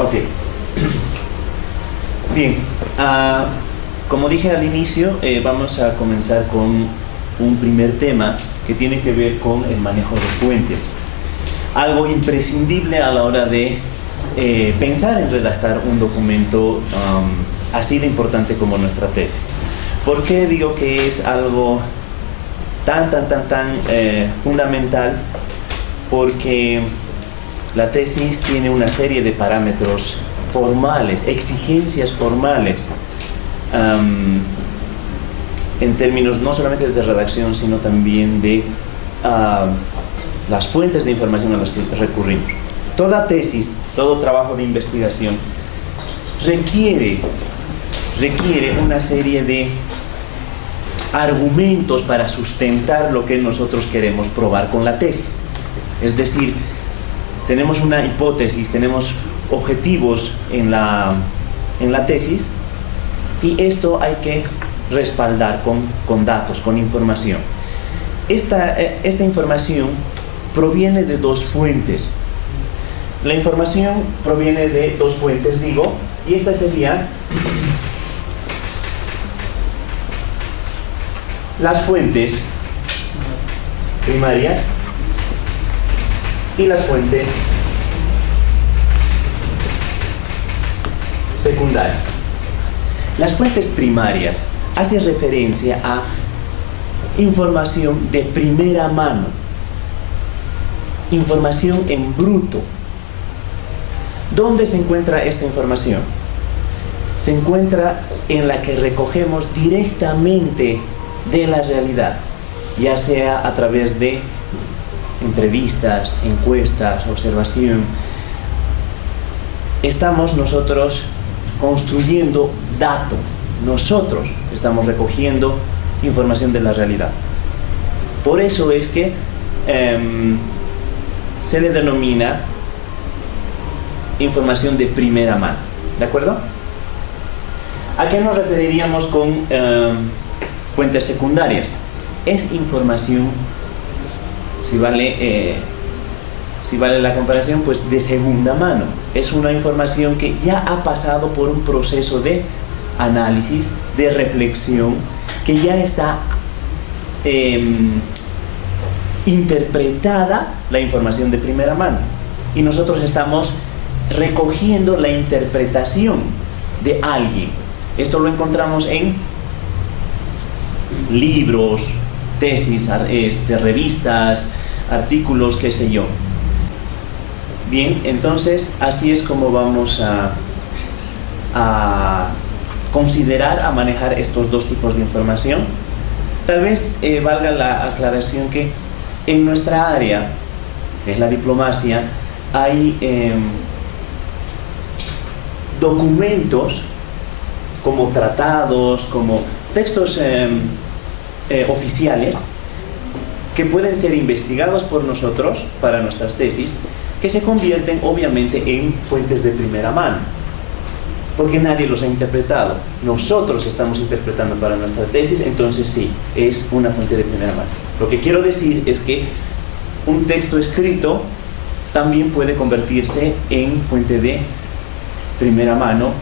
Ok. Bien, como dije al inicio, vamos a comenzar con un primer tema que tiene que ver con el manejo de fuentes. Algo imprescindible a la hora de pensar en redactar un documento así de importante como nuestra tesis. ¿Por qué digo que es algo tan fundamental? Porque la tesis tiene una serie de parámetros formales, exigencias formales, en términos no solamente de redacción, sino también de las fuentes de información a las que recurrimos. Toda tesis, todo trabajo de investigación requiere una serie de argumentos para sustentar lo que nosotros queremos probar con la tesis. Es decir, tenemos una hipótesis, tenemos objetivos en la tesis, y esto hay que respaldar con datos, con información. Esta información proviene de dos fuentes. La información proviene de dos fuentes, digo, y estas serían las fuentes primarias y las fuentes secundarias. Las fuentes primarias hacen referencia a información de primera mano, información en bruto. ¿Dónde se encuentra esta información? Se encuentra en la que recogemos directamente de la realidad, ya sea a través de entrevistas, encuestas, observación. Estamos nosotros construyendo datos, nosotros estamos recogiendo información de la realidad. Por eso es que se le denomina información de primera mano, ¿de acuerdo? ¿A qué nos referiríamos con fuentes secundarias? Es información, si vale la comparación, pues de segunda mano. Es una información que ya ha pasado por un proceso de análisis, de reflexión, que ya está interpretada la información de primera mano. Y nosotros estamos recogiendo la interpretación de alguien. Esto lo encontramos en libros, tesis, revistas, artículos, qué sé yo. Bien, entonces así es como vamos a considerar, a manejar estos dos tipos de información. Tal vez valga la aclaración que en nuestra área, que es la diplomacia, hay documentos como tratados, como textos oficiales que pueden ser investigados por nosotros para nuestras tesis, que se convierten obviamente en fuentes de primera mano, porque nadie los ha interpretado. Nosotros estamos interpretando para nuestra tesis, entonces sí, es una fuente de primera mano. Lo que quiero decir es que un texto escrito también puede convertirse en fuente de primera mano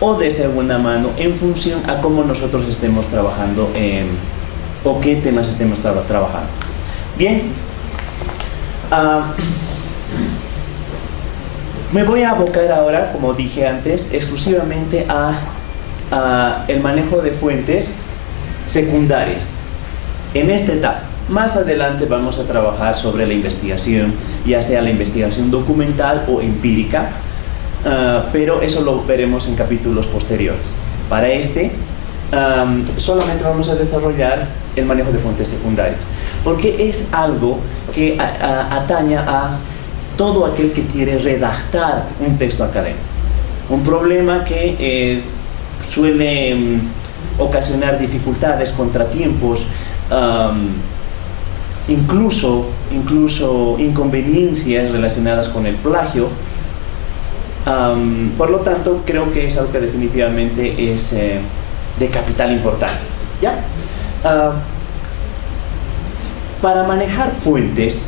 o de segunda mano en función a cómo nosotros estemos trabajando o qué temas estemos trabajando. Bien, me voy a abocar ahora, como dije antes, exclusivamente a el manejo de fuentes secundarias en esta etapa. Más adelante vamos a trabajar sobre la investigación, ya sea la investigación documental o empírica, pero eso lo veremos en capítulos posteriores. Para solamente vamos a desarrollar el manejo de fuentes secundarias, porque es algo que atañe a todo aquel que quiere redactar un texto académico. Un problema que suele ocasionar dificultades, contratiempos, incluso inconveniencias relacionadas con el plagio. Por lo tanto, creo que es algo que definitivamente es de capital importancia. ¿Ya? Para manejar fuentes,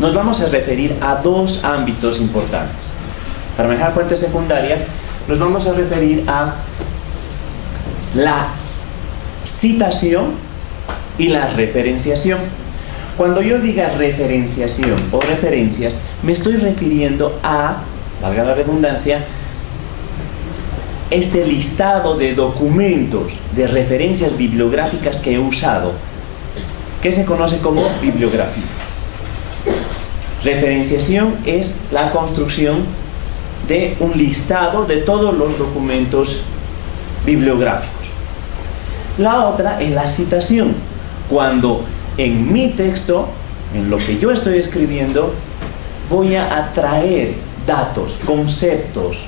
nos vamos a referir a dos ámbitos importantes. Para manejar fuentes secundarias, nos vamos a referir a la citación y la referenciación. Cuando yo diga referenciación o referencias, me estoy refiriendo a, valga la redundancia, este listado de documentos, de referencias bibliográficas que he usado, que se conoce como bibliografía. Referenciación es la construcción de un listado de todos los documentos bibliográficos. La otra es la citación, cuando en mi texto, en lo que yo estoy escribiendo, voy a atraer datos, conceptos,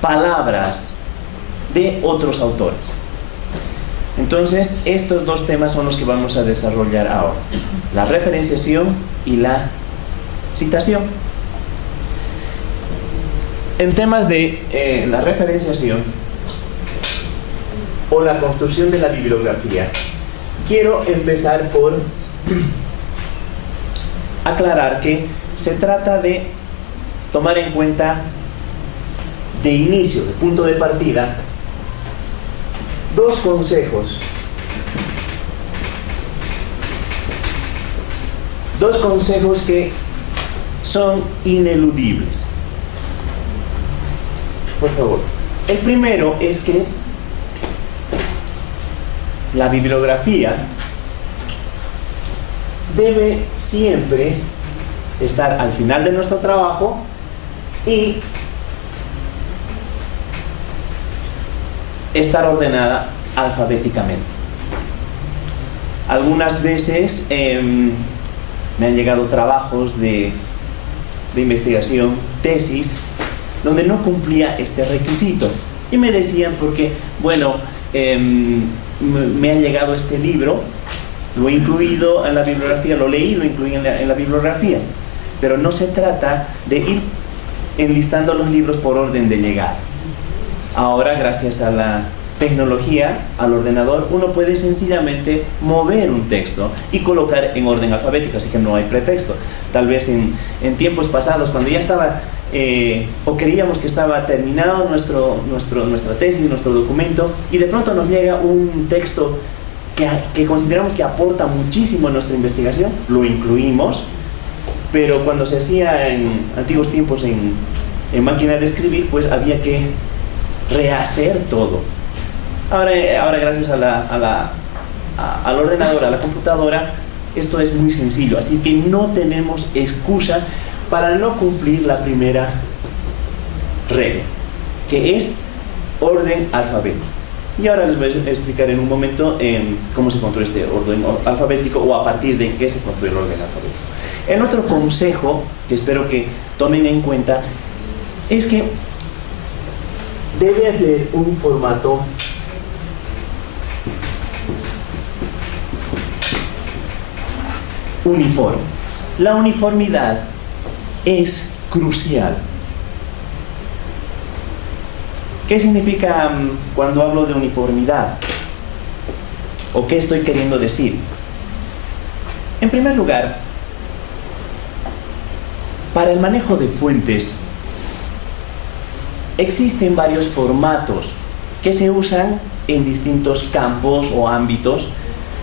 palabras de otros autores. Entonces, estos dos temas son los que vamos a desarrollar ahora: la referenciación y la citación. En temas de la referenciación o la construcción de la bibliografía, quiero empezar por aclarar que se trata de tomar en cuenta de inicio, de punto de partida, dos consejos. Dos consejos que son ineludibles. Por favor. El primero es que la bibliografía debe siempre estar al final de nuestro trabajo y estar ordenada alfabéticamente. Algunas veces me han llegado trabajos de investigación, tesis, donde no cumplía este requisito. Y me decían porque, bueno, me ha llegado este libro, lo he incluido en la bibliografía, lo leí, lo incluí en la bibliografía. Pero no se trata de ir enlistando los libros por orden de llegada. Ahora, gracias a la tecnología, al ordenador, uno puede sencillamente mover un texto y colocar en orden alfabético, así que no hay pretexto. Tal vez en tiempos pasados, cuando ya estaba o creíamos que estaba terminado nuestra tesis, nuestro documento, y de pronto nos llega un texto que consideramos que aporta muchísimo a nuestra investigación, lo incluimos, pero cuando se hacía en antiguos tiempos en máquina de escribir, pues había que rehacer todo. Ahora gracias al ordenador, a la computadora, esto es muy sencillo, así que no tenemos excusa para no cumplir la primera regla, que es orden alfabético. Y ahora les voy a explicar en un momento cómo se construye este orden alfabético, o a partir de qué se construye el orden alfabético. El otro consejo que espero que tomen en cuenta es que debe haber un formato uniforme. La uniformidad es crucial. ¿Qué significa cuando hablo de uniformidad? ¿O qué estoy queriendo decir? En primer lugar, para el manejo de fuentes existen varios formatos que se usan en distintos campos o ámbitos,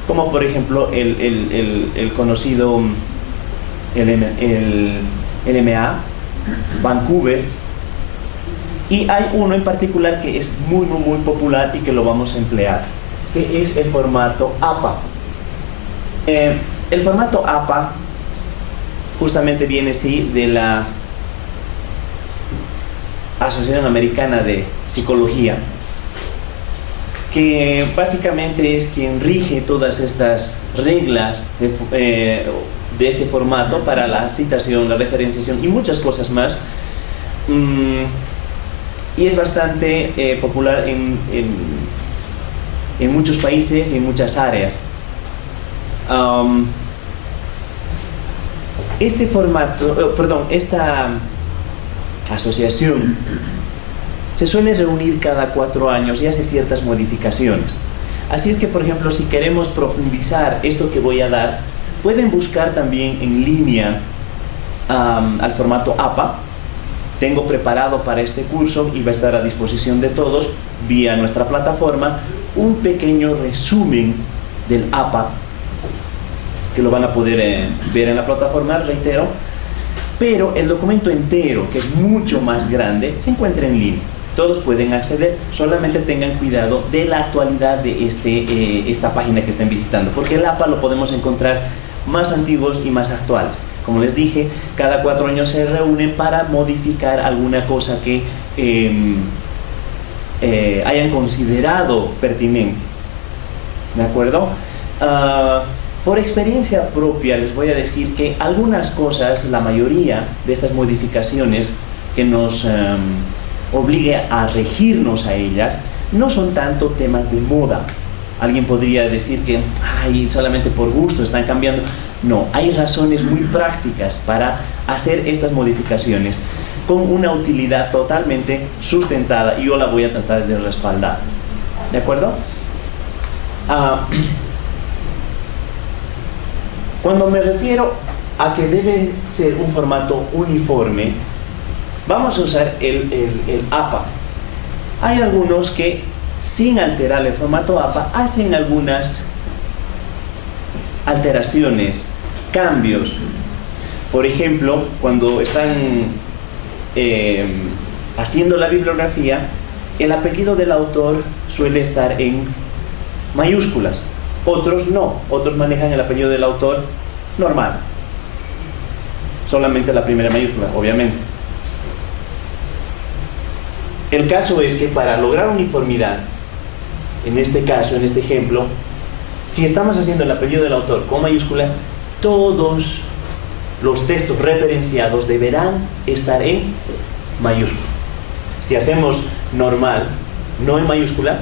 como por ejemplo el conocido LMA, Vancouver, y hay uno en particular que es muy popular y que lo vamos a emplear, que es el formato APA. El formato APA justamente viene de la Asociación Americana de Psicología, que básicamente es quien rige todas estas reglas de este formato para la citación, la referenciación y muchas cosas más. Y es bastante popular en muchos países y en muchas áreas. Esta asociación se suele reunir cada 4 años y hace ciertas modificaciones. Así es que, por ejemplo, si queremos profundizar esto que voy a dar, pueden buscar también en línea al formato APA, tengo preparado para este curso y va a estar a disposición de todos vía nuestra plataforma un pequeño resumen del APA que lo van a poder ver en la plataforma, reitero, pero el documento entero, que es mucho más grande, se encuentra en línea. Todos pueden acceder, solamente tengan cuidado de la actualidad de esta página que estén visitando, porque el APA lo podemos encontrar más antiguos y más actuales. Como les dije, cada 4 años se reúnen para modificar alguna cosa que hayan considerado pertinente. ¿De acuerdo? Por experiencia propia les voy a decir que algunas cosas, la mayoría de estas modificaciones que nos obligue a regirnos a ellas, no son tanto temas de moda. Alguien podría decir que solamente por gusto están cambiando. No, hay razones muy prácticas para hacer estas modificaciones con una utilidad totalmente sustentada y yo la voy a tratar de respaldar. ¿De acuerdo? Cuando me refiero a que debe ser un formato uniforme, vamos a usar el APA. Hay algunos que, sin alterar el formato APA, hacen algunas alteraciones, cambios. Por ejemplo, cuando están haciendo la bibliografía, el apellido del autor suele estar en mayúsculas. Otros no, otros manejan el apellido del autor normal. Solamente la primera mayúscula, obviamente. El caso es que para lograr uniformidad, en este caso, en este ejemplo, si estamos haciendo el apellido del autor con mayúsculas, todos los textos referenciados deberán estar en mayúscula. Si hacemos normal, no en mayúscula,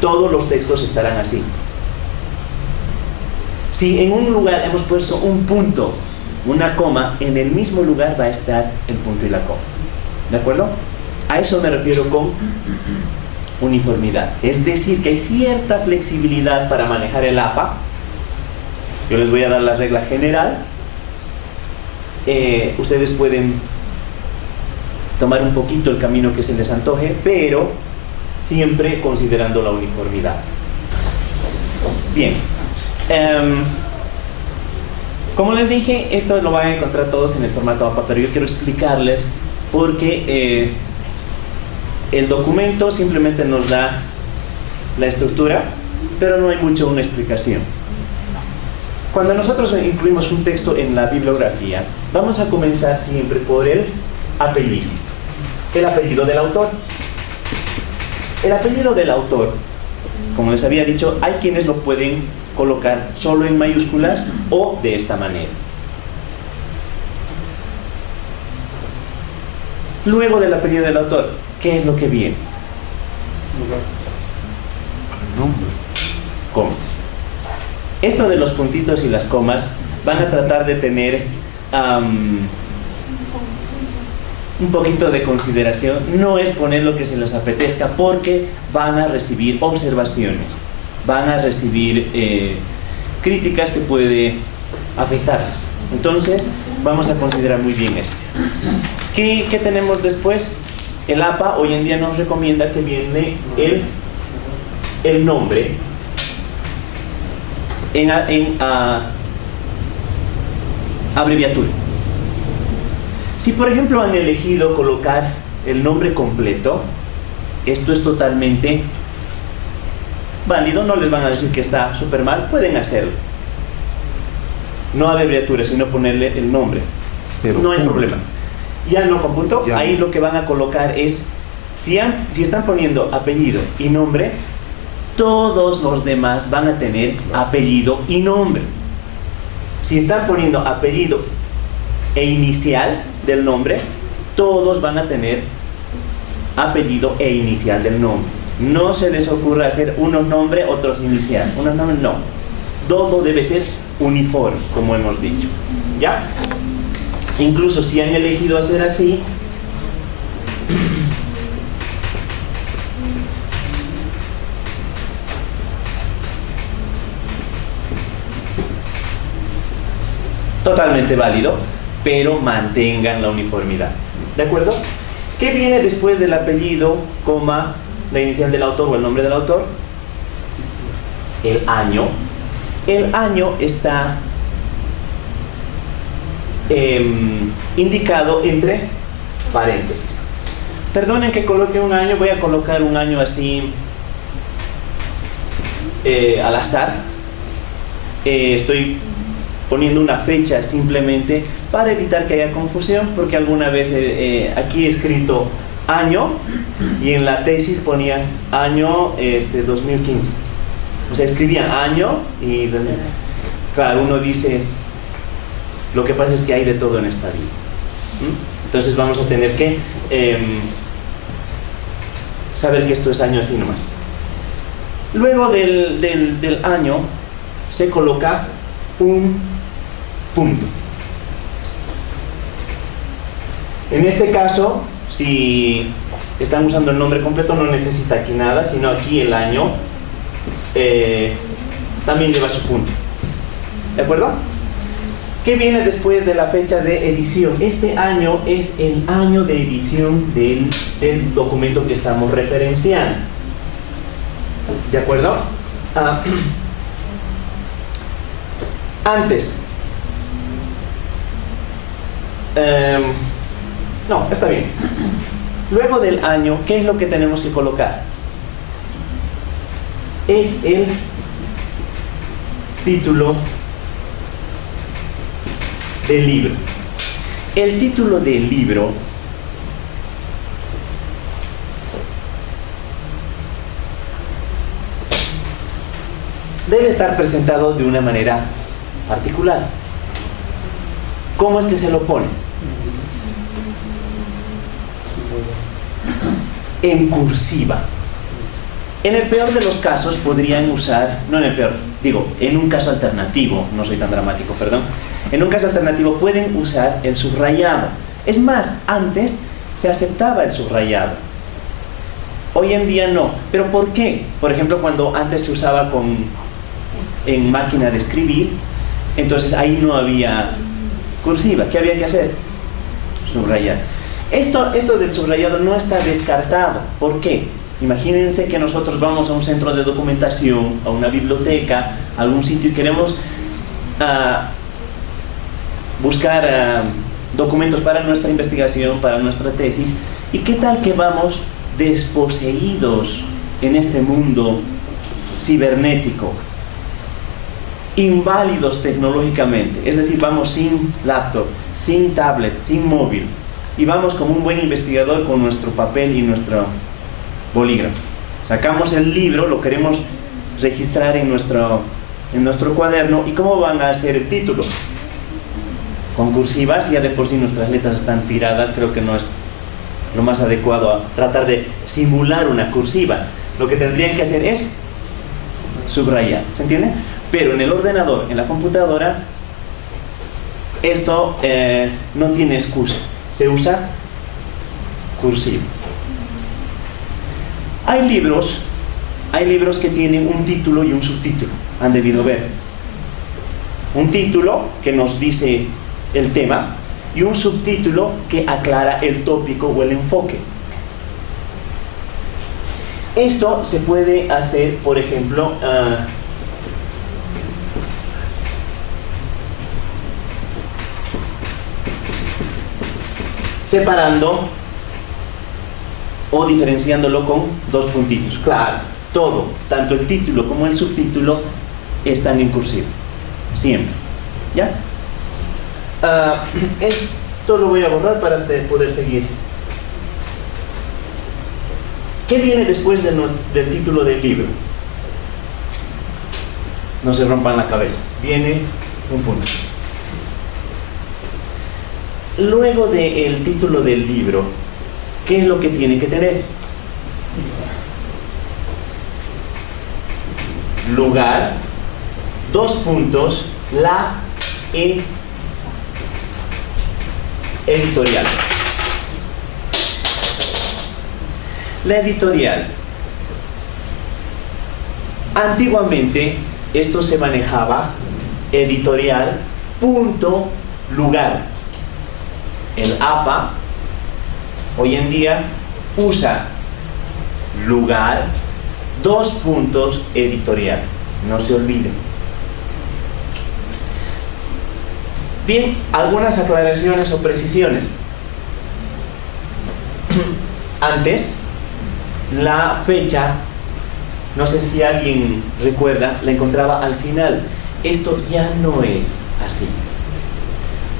todos los textos estarán así. Si en un lugar hemos puesto un punto, una coma, en el mismo lugar va a estar el punto y la coma. ¿De acuerdo? A eso me refiero con uniformidad. Es decir, que hay cierta flexibilidad para manejar el APA. Yo les voy a dar la regla general. Ustedes pueden tomar un poquito el camino que se les antoje, pero siempre considerando la uniformidad. Bien. Como les dije, esto lo van a encontrar todos en el formato APA, pero yo quiero explicarles porque el documento simplemente nos da la estructura, pero no hay mucho una explicación. Cuando nosotros incluimos un texto en la bibliografía, vamos a comenzar siempre por el apellido. El apellido del autor. El apellido del autor, como les había dicho, hay quienes lo pueden colocar solo en mayúsculas o de esta manera. Luego del apellido del autor, ¿qué es lo que viene? Nombre. Coma. Esto de los puntitos y las comas van a tratar de tener un poquito de consideración. No es poner lo que se les apetezca, porque van a recibir observaciones, van a recibir críticas que puede afectarles. Entonces vamos a considerar muy bien esto. ¿Qué tenemos después? El APA hoy en día nos recomienda que viene el nombre en abreviatura. Si por ejemplo han elegido colocar el nombre completo, esto es totalmente válido, no les van a decir que está súper mal, pueden hacerlo. No abreviatura, sino ponerle el nombre. Pero no hay punto. problema. Ya no con punto, Ya. ahí lo que van a colocar es, si están poniendo apellido y nombre, todos los demás van a tener apellido y nombre. Si están poniendo apellido e inicial del nombre, todos van a tener apellido e inicial del nombre. No se les ocurra hacer unos nombre, otros inicial. Unos nombres, no. Todo debe ser uniforme, como hemos dicho. ¿Ya? Incluso si han elegido hacer así, totalmente válido, pero mantengan la uniformidad. ¿De acuerdo? ¿Qué viene después del apellido, coma, la inicial del autor o el nombre del autor? El año. El año está indicado entre paréntesis. Perdonen que coloque un año, voy a colocar un año así al azar. Estoy poniendo una fecha simplemente para evitar que haya confusión, porque alguna vez aquí he escrito año y en la tesis ponían año 2015. O sea, escribían año y claro, uno dice, lo que pasa es que hay de todo en esta vida. Entonces vamos a tener que saber que esto es año así nomás. Luego del año se coloca un punto. En este caso, si están usando el nombre completo, no necesita aquí nada, sino aquí el año también lleva su punto. ¿De acuerdo? ¿Qué viene después de la fecha de edición? Este año es el año de edición del documento que estamos referenciando. ¿De acuerdo? Antes. No, está bien. Luego del año, ¿qué es lo que tenemos que colocar? Es el título del libro. El título del libro debe estar presentado de una manera particular. ¿Cómo es que se lo pone? En cursiva. En el peor de los casos podrían usar, no en el peor, digo, en un caso alternativo, no soy tan dramático, perdón. En un caso alternativo pueden usar el subrayado. Es más, antes se aceptaba el subrayado. Hoy en día no. ¿Pero por qué? Por ejemplo, cuando antes se usaba en máquina de escribir, entonces ahí no había cursiva. ¿Qué había que hacer? Subrayar. Esto del subrayado no está descartado. ¿Por qué? Imagínense que nosotros vamos a un centro de documentación, a una biblioteca, a algún sitio y queremos buscar documentos para nuestra investigación, para nuestra tesis. ¿Y qué tal que vamos desposeídos en este mundo cibernético, inválidos tecnológicamente? Es decir, vamos sin laptop, sin tablet, sin móvil, y vamos como un buen investigador con nuestro papel y nuestro bolígrafo. Sacamos el libro, lo queremos registrar en nuestro cuaderno. ¿Y cómo van a hacer el título? Con cursivas. Ya de por sí nuestras letras están tiradas. Creo que no es lo más adecuado a tratar de simular una cursiva. Lo que tendrían que hacer es subrayar. ¿Se entiende? Pero en el ordenador, en la computadora, esto no tiene excusa. Se usa cursiva. Hay libros que tienen un título y un subtítulo. Han debido ver. Un título que nos dice el tema y un subtítulo que aclara el tópico o el enfoque. Esto se puede hacer, por ejemplo, separando o diferenciándolo con dos puntitos. Claro, todo, tanto el título como el subtítulo, están en cursiva. Siempre. ¿Ya? Esto lo voy a borrar para poder seguir. ¿Qué viene después del título del libro? No se rompan la cabeza. Viene un punto. Luego del título del libro, ¿qué es lo que tiene que tener? Lugar, dos puntos, la editorial. La editorial. Antiguamente esto se manejaba editorial, punto, lugar. El APA hoy en día usa lugar, dos puntos, editorial. No se olviden. Bien, algunas aclaraciones o precisiones. Antes, la fecha, no sé si alguien recuerda, la encontraba al final. Esto ya no es así.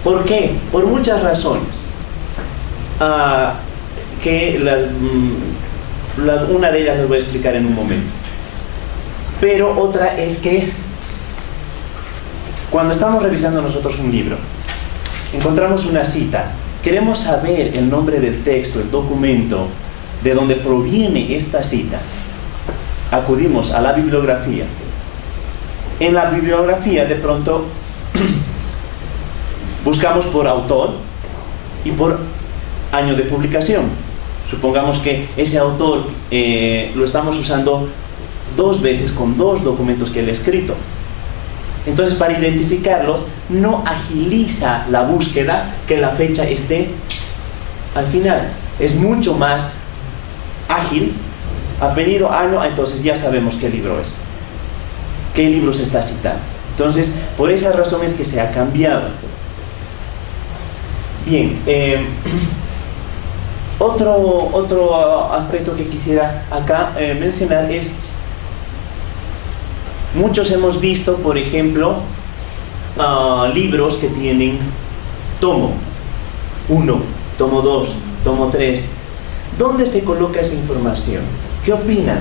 ¿Por qué? Por muchas razones. Una de ellas les voy a explicar en un momento. Pero otra es que cuando estamos revisando nosotros un libro, encontramos una cita, queremos saber el nombre del texto, el documento, de donde proviene esta cita, acudimos a la bibliografía. En la bibliografía, de pronto, buscamos por autor y por año de publicación. Supongamos que ese autor lo estamos usando 2 veces con 2 documentos que él ha escrito. Entonces, para identificarlos, no agiliza la búsqueda que la fecha esté al final. Es mucho más ágil, apellido, año, entonces ya sabemos qué libro es, qué libro se está citando. Entonces, por esa razón es que se ha cambiado. Bien, otro aspecto que quisiera acá mencionar es, muchos hemos visto, por ejemplo, libros que tienen tomo 1, tomo 2, tomo 3. ¿Dónde se coloca esa información? ¿Qué opinan?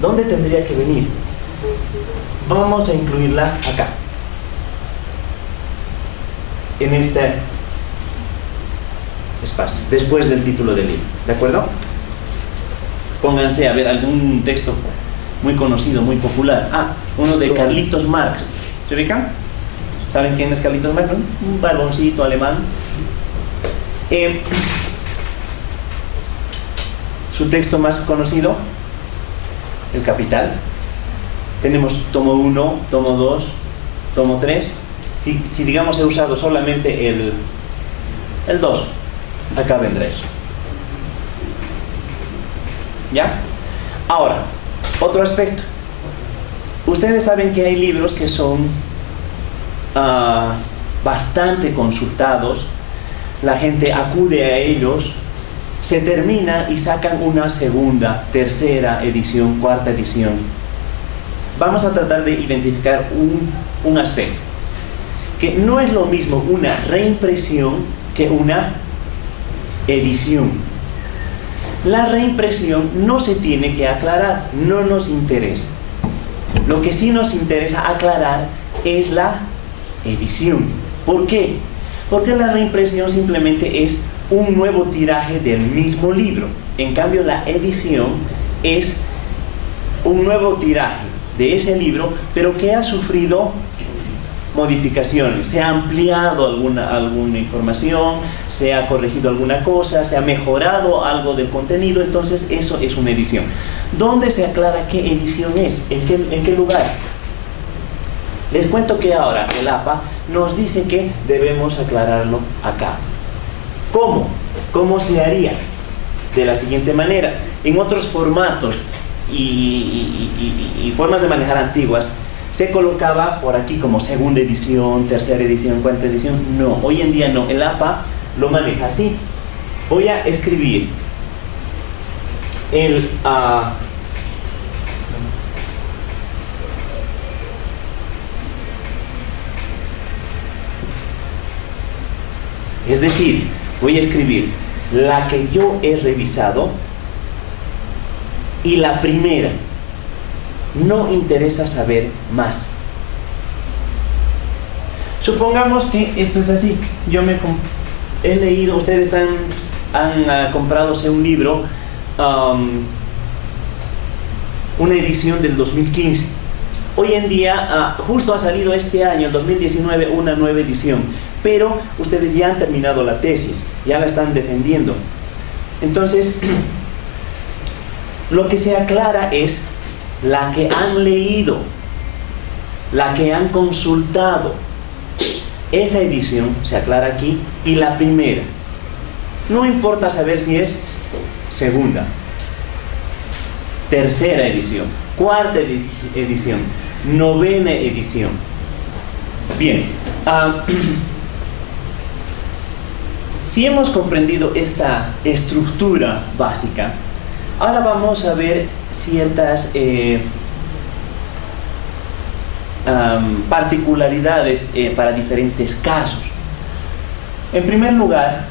¿Dónde tendría que venir? Vamos a incluirla acá, en este espacio, después del título del libro, ¿de acuerdo? Pónganse a ver algún texto muy conocido, muy popular. Uno de Carlitos Marx. ¿Se ubican? ¿Saben quién es Carlitos Marx? Un barboncito alemán. Su texto más conocido, El Capital. Tenemos tomo 1, tomo 2, tomo 3. Si digamos he usado solamente el 2, acá vendrá eso. ¿Ya? Ahora, otro aspecto. Ustedes saben que hay libros que son bastante consultados, la gente acude a ellos, se termina y sacan una segunda, tercera edición, cuarta edición. Vamos a tratar de identificar un aspecto, que no es lo mismo una reimpresión que una edición. La reimpresión no se tiene que aclarar, no nos interesa. Lo que sí nos interesa aclarar es la edición. ¿Por qué? Porque la reimpresión simplemente es un nuevo tiraje del mismo libro. En cambio, la edición es un nuevo tiraje de ese libro, pero que ha sufrido modificaciones, se ha ampliado alguna información, se ha corregido alguna cosa, se ha mejorado algo del contenido. Entonces eso es una edición. ¿Dónde se aclara qué edición es? ¿En qué lugar? Les cuento que ahora el APA nos dice que debemos aclararlo acá. ¿Cómo? ¿Cómo se haría? De la siguiente manera. En otros formatos y formas de manejar antiguas, se colocaba por aquí como segunda edición, tercera edición, cuarta edición. No, hoy en día no. El APA lo maneja así. Voy a escribir es decir, voy a escribir la que yo he revisado y la primera. No interesa saber más. Supongamos que esto es así. Yo he leído, ustedes han comprado un libro, una edición del 2015. Hoy en día, justo ha salido este año, el 2019, una nueva edición. Pero ustedes ya han terminado la tesis, ya la están defendiendo. Entonces, lo que se aclara es la que han leído, la que han consultado. Esa edición se aclara aquí, y la primera. No importa saber si es segunda, tercera edición, cuarta edición, novena edición. Bien, si hemos comprendido esta estructura básica, ahora vamos a ver ciertas particularidades para diferentes casos. En primer lugar,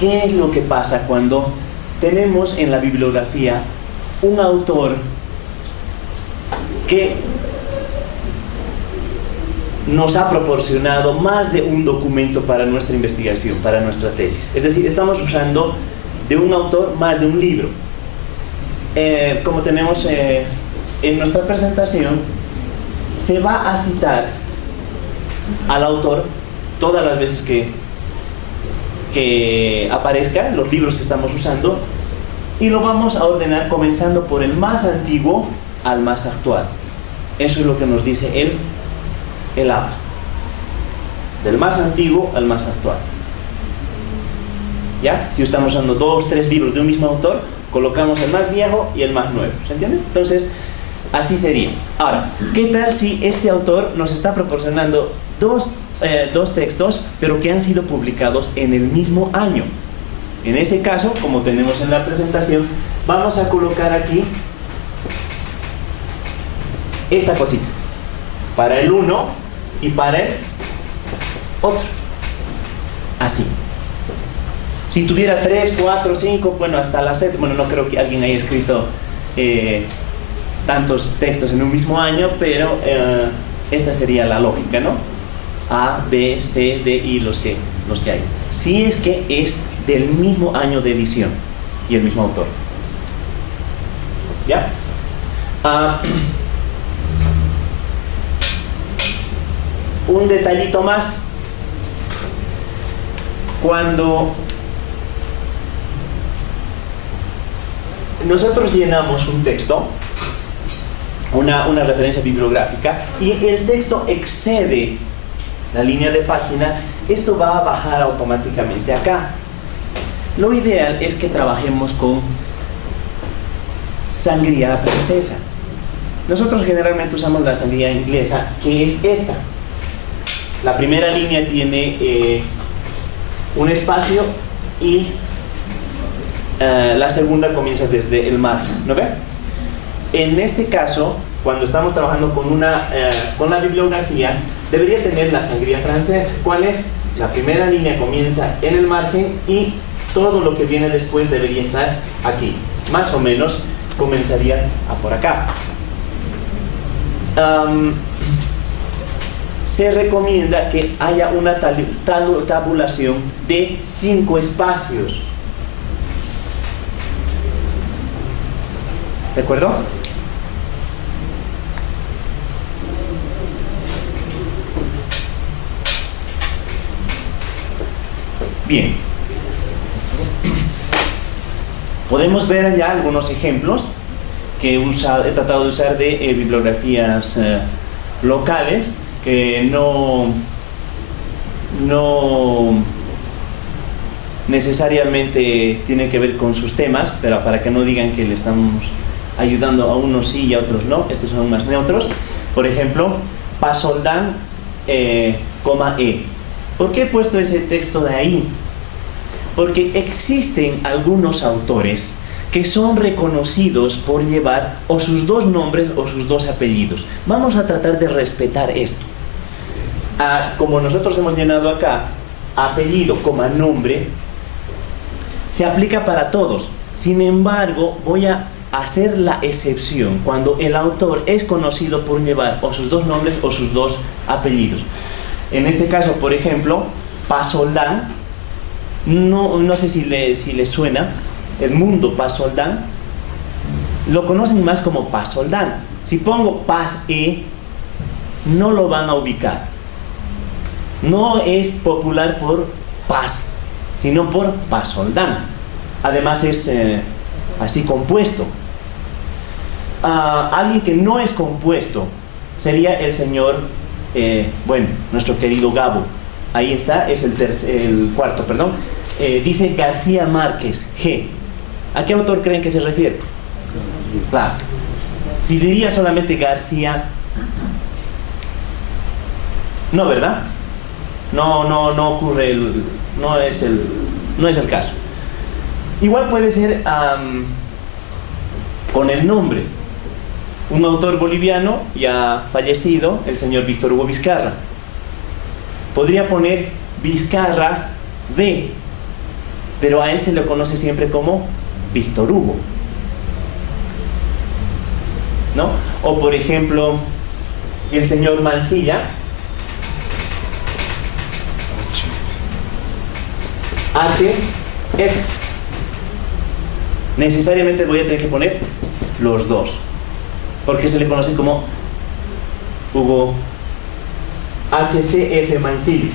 ¿qué es lo que pasa cuando tenemos en la bibliografía un autor que nos ha proporcionado más de un documento para nuestra investigación, para nuestra tesis? Es decir, estamos usando de un autor más de un libro. Como tenemos en nuestra presentación, se va a citar al autor todas las veces que aparezcan los libros que estamos usando, y lo vamos a ordenar comenzando por el más antiguo al más actual. Eso es lo que nos dice el APA, del más antiguo al más actual. ¿Ya? Si estamos usando 2 o 3 libros de un mismo autor, colocamos el más viejo y el más nuevo. ¿Se entiende? Entonces, así sería. Ahora, ¿qué tal si este autor nos está proporcionando dos textos, pero que han sido publicados en el mismo año? En ese caso, como tenemos en la presentación, vamos a colocar aquí esta cosita para el uno y para el otro. Así. Si tuviera 3, 4, 5, bueno, hasta la 7, bueno, no creo que alguien haya escrito tantos textos en un mismo año, pero esta sería la lógica, ¿no? A, B, C, D y los que hay. Si es que es del mismo año de edición y el mismo autor. ¿Ya? Un detallito más. Cuando nosotros llenamos un texto, una referencia bibliográfica, y el texto excede la línea de página, esto va a bajar automáticamente acá. Lo ideal es que trabajemos con sangría francesa. Nosotros generalmente usamos la sangría inglesa, que es esta. La primera línea tiene un espacio y la segunda comienza desde el margen, ¿no ve? En este caso, cuando estamos trabajando con la bibliografía, debería tener la sangría francesa. ¿Cuál es? La primera línea comienza en el margen y todo lo que viene después debería estar aquí. Más o menos comenzaría por acá. Se recomienda que haya una tabulación de 5 espacios. ¿De acuerdo? Bien. Podemos ver ya algunos ejemplos que he tratado de usar de bibliografías locales que no necesariamente tienen que ver con sus temas, pero para que no digan que le estamos ayudando a unos sí y a otros no. Estos son más neutros. Por ejemplo, Pasoldán, coma E. ¿Por qué he puesto ese texto de ahí? Porque existen algunos autores que son reconocidos por llevar o sus 2 nombres o sus 2 apellidos. Vamos a tratar de respetar esto. Como nosotros hemos llenado acá apellido, coma nombre, se aplica para todos. Sin embargo, voy a hacer la excepción cuando el autor es conocido por llevar o sus 2 nombres o sus 2 apellidos. En este caso, por ejemplo, Pasoldán, no sé si le suena, Edmundo Pasoldán, lo conocen más como Pasoldán. Si pongo Paz E, no lo van a ubicar. No es popular por Paz, sino por Pasoldán. Además es así compuesto. Alguien que no es compuesto sería el señor, nuestro querido Gabo. Ahí está, es el cuarto, perdón. Dice García Márquez, G. ¿A qué autor creen que se refiere? Claro. Si diría solamente García, no, ¿verdad? No ocurre, no es el caso. Igual puede ser con el nombre. Un autor boliviano ya fallecido, el señor Víctor Hugo Vizcarra. Podría poner Vizcarra V, pero a él se le conoce siempre como Víctor Hugo, ¿no? O por ejemplo, el señor Mansilla, H, F. Necesariamente voy a tener que poner los dos, porque se le conoce como Hugo HCF Mansilla.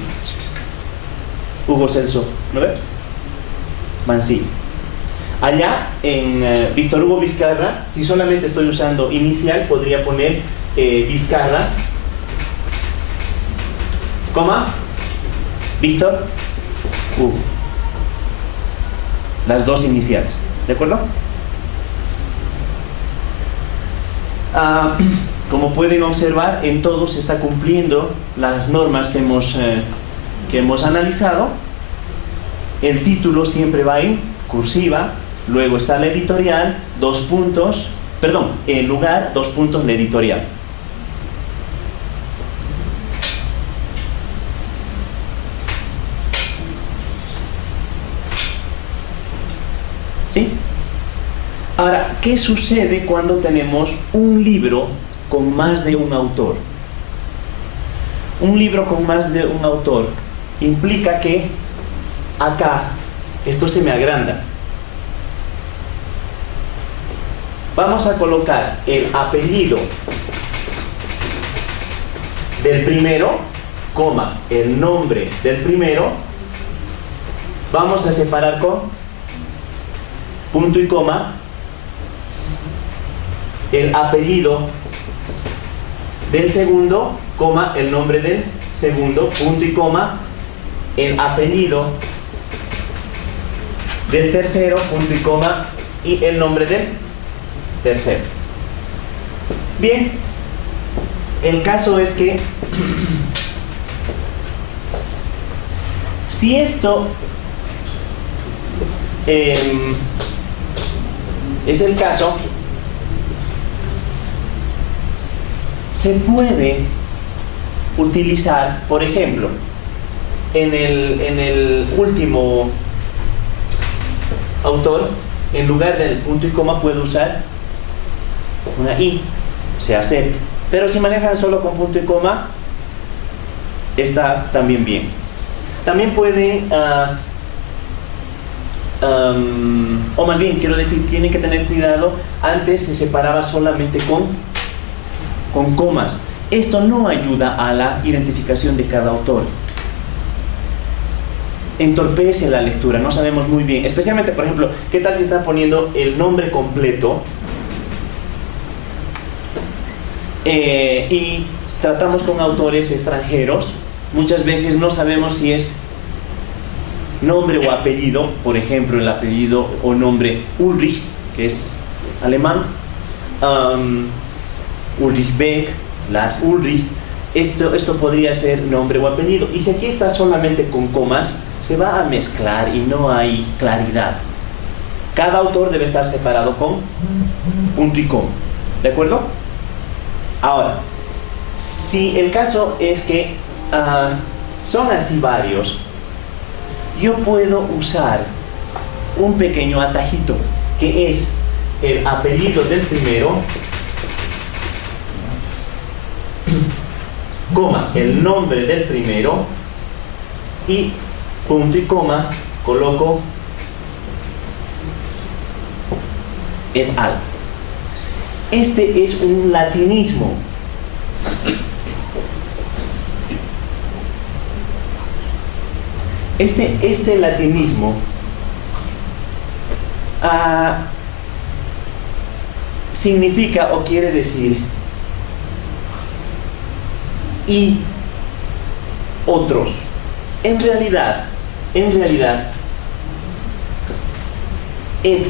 Hugo Celso, ¿no ves? Mansilla. Allá en Víctor Hugo Vizcarra, si solamente estoy usando inicial, podría poner Vizcarra, coma, Víctor Hugo. Las dos iniciales, ¿de acuerdo? Como pueden observar, en todo se está cumpliendo las normas que hemos analizado. El título siempre va en cursiva, luego está la editorial, en lugar, la editorial. ¿Sí? Ahora, ¿qué sucede cuando tenemos un libro con más de un autor? Un libro con más de un autor implica que acá esto se me agranda. Vamos a colocar el apellido del primero, coma, el nombre del primero. Vamos a separar con punto y coma el apellido del segundo, coma, el nombre del segundo, punto y coma, el apellido del tercero, punto y coma, y el nombre del tercero. Bien, el caso es que si esto es el caso, se puede utilizar, por ejemplo, en el último autor, en lugar del punto y coma puedo usar una I, se acepta. Pero si manejan solo con punto y coma, está también bien. También pueden, o más bien, quiero decir, tienen que tener cuidado. Antes se separaba solamente con comas. Esto no ayuda a la identificación de cada autor. Entorpece la lectura, no sabemos muy bien. Especialmente, por ejemplo, ¿qué tal si está poniendo el nombre completo? Y tratamos con autores extranjeros. Muchas veces no sabemos si es nombre o apellido. Por ejemplo, el apellido o nombre Ulrich, que es alemán, Ulrich Beck, Lars Ulrich. Esto podría ser nombre o apellido. Y si aquí está solamente con comas, se va a mezclar y no hay claridad. Cada autor debe estar separado con punto y coma. ¿De acuerdo? Ahora, si el caso es que son así varios, yo puedo usar un pequeño atajito que es el apellido del primero, coma, el nombre del primero, y punto y coma, coloco et al. Este es un latinismo. Este latinismo significa o quiere decir y otros. En realidad, et,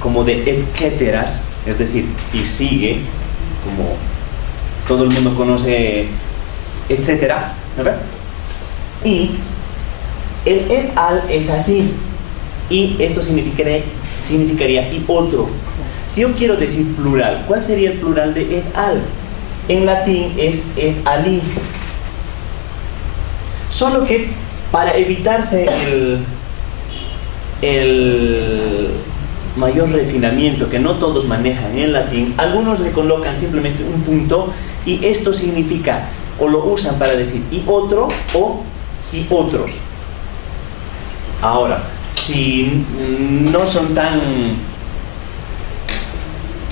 como de et ceteras, es decir, y sigue, como todo el mundo conoce, etcétera, ¿verdad? Y el et al es así, y esto significaría y otro. Si yo quiero decir plural, ¿cuál sería el plural de et al? En latín es et ali. Solo que para evitarse el mayor refinamiento que no todos manejan en latín, algunos le colocan simplemente un punto y esto significa, o lo usan para decir y otro o y otros. Ahora, si no son tan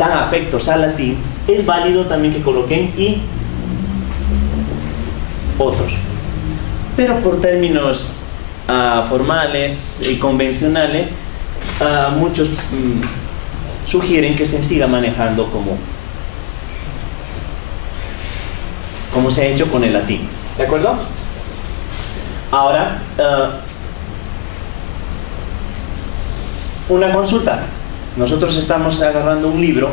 afectos al latín, es válido también que coloquen y otros. Pero por términos formales y convencionales, muchos sugieren que se siga manejando como se ha hecho con el latín. ¿De acuerdo? Ahora, una consulta. Nosotros estamos agarrando un libro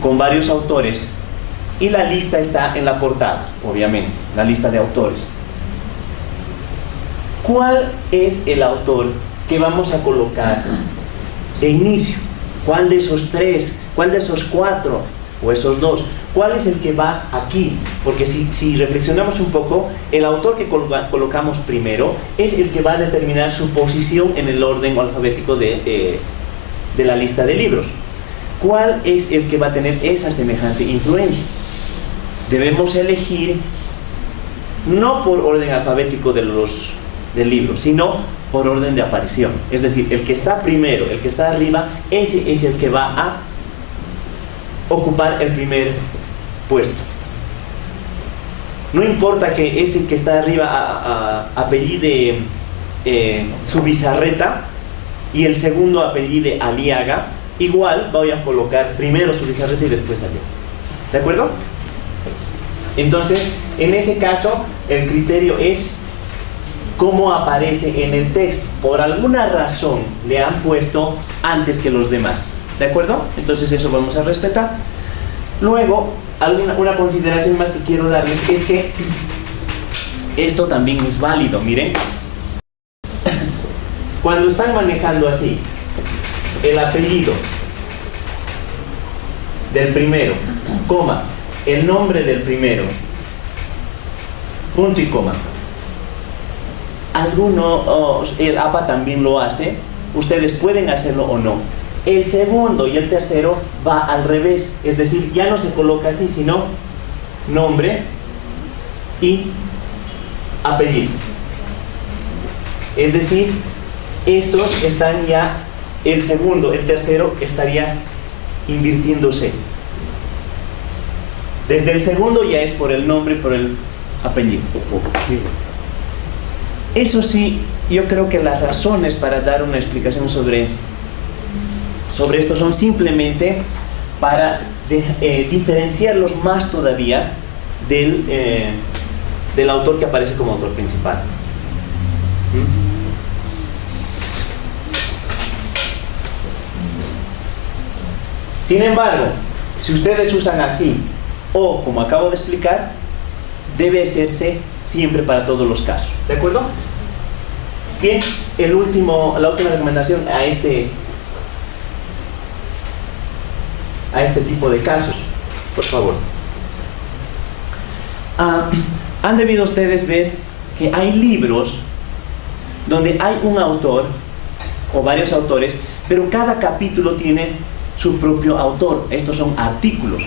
con varios autores y la lista está en la portada, obviamente, la lista de autores. ¿Cuál es el autor que vamos a colocar de inicio? ¿Cuál de esos tres? ¿Cuál de esos cuatro? ¿O esos dos? ¿Cuál es el que va aquí? Porque si reflexionamos un poco, el autor que colocamos primero es el que va a determinar su posición en el orden alfabético de la lista de libros. ¿Cuál es el que va a tener esa semejante influencia? Debemos elegir no por orden alfabético del libro, sino por orden de aparición. Es decir, el que está primero, el que está arriba, ese es el que va a ocupar el primer puesto. No importa que ese que está arriba apellide Zubizarreta y el segundo apellide Aliaga, igual voy a colocar primero Zubizarreta y después Aliaga. ¿De acuerdo? Entonces, en ese caso, el criterio es cómo aparece en el texto. Por alguna razón le han puesto antes que los demás. ¿De acuerdo? Entonces eso vamos a respetar. Luego, una consideración más que quiero darles es que esto también es válido. Miren, cuando están manejando así el apellido del primero, coma, el nombre del primero, punto y coma. El APA también lo hace, ustedes pueden hacerlo o no. El segundo y el tercero va al revés, es decir, ya no se coloca así, sino nombre y apellido. Es decir, estos están ya, el segundo, el tercero estaría invirtiéndose. Desde el segundo ya es por el nombre y por el apellido. ¿Por qué? Eso sí, yo creo que las razones para dar una explicación sobre esto son simplemente para diferenciarlos más todavía del autor que aparece como autor principal. Sin embargo, si ustedes usan así o como acabo de explicar, debe hacerse siempre para todos los casos. ¿De acuerdo? Bien, la última recomendación a este tipo de casos, por favor. Han debido ustedes ver que hay libros donde hay un autor o varios autores, pero cada capítulo tiene su propio autor. Estos son artículos.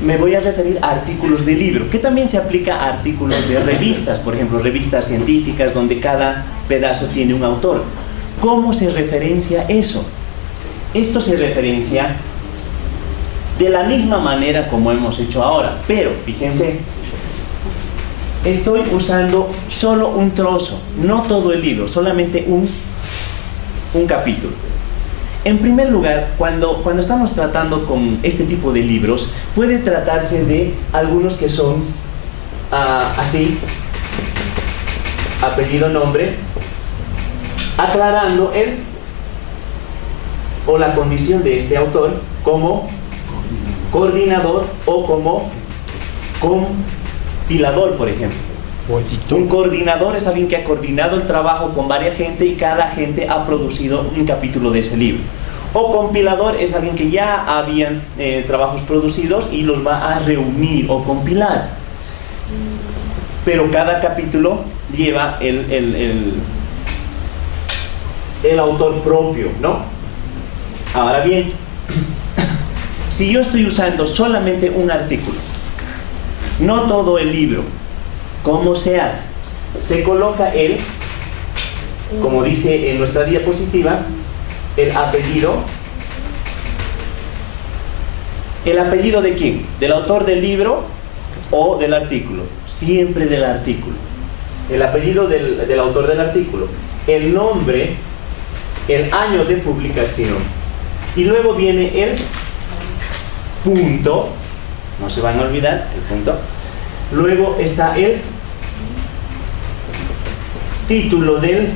Me voy a referir a artículos de libro, que también se aplica a artículos de revistas, por ejemplo, revistas científicas donde cada pedazo tiene un autor. ¿Cómo se referencia eso? Esto se referencia de la misma manera como hemos hecho ahora, pero fíjense, estoy usando solo un trozo, no todo el libro, solamente un capítulo. En primer lugar, cuando estamos tratando con este tipo de libros, puede tratarse de algunos que son así, apellido, nombre, aclarando el o la condición de este autor como coordinador o como compilador, por ejemplo. O editor. Un coordinador es alguien que ha coordinado el trabajo con varias gente y cada gente ha producido un capítulo de ese libro. O compilador es alguien que ya habían trabajos producidos y los va a reunir o compilar. Pero cada capítulo lleva el autor propio, ¿no? Ahora bien, si yo estoy usando solamente un artículo, no todo el libro, ¿cómo se hace? Se coloca como dice en nuestra diapositiva, el apellido. ¿El apellido de quién? ¿Del autor del libro o del artículo? Siempre del artículo. El apellido del autor del artículo. El nombre, el año de publicación. Y luego viene el punto. No se van a olvidar, el punto. Luego está el título del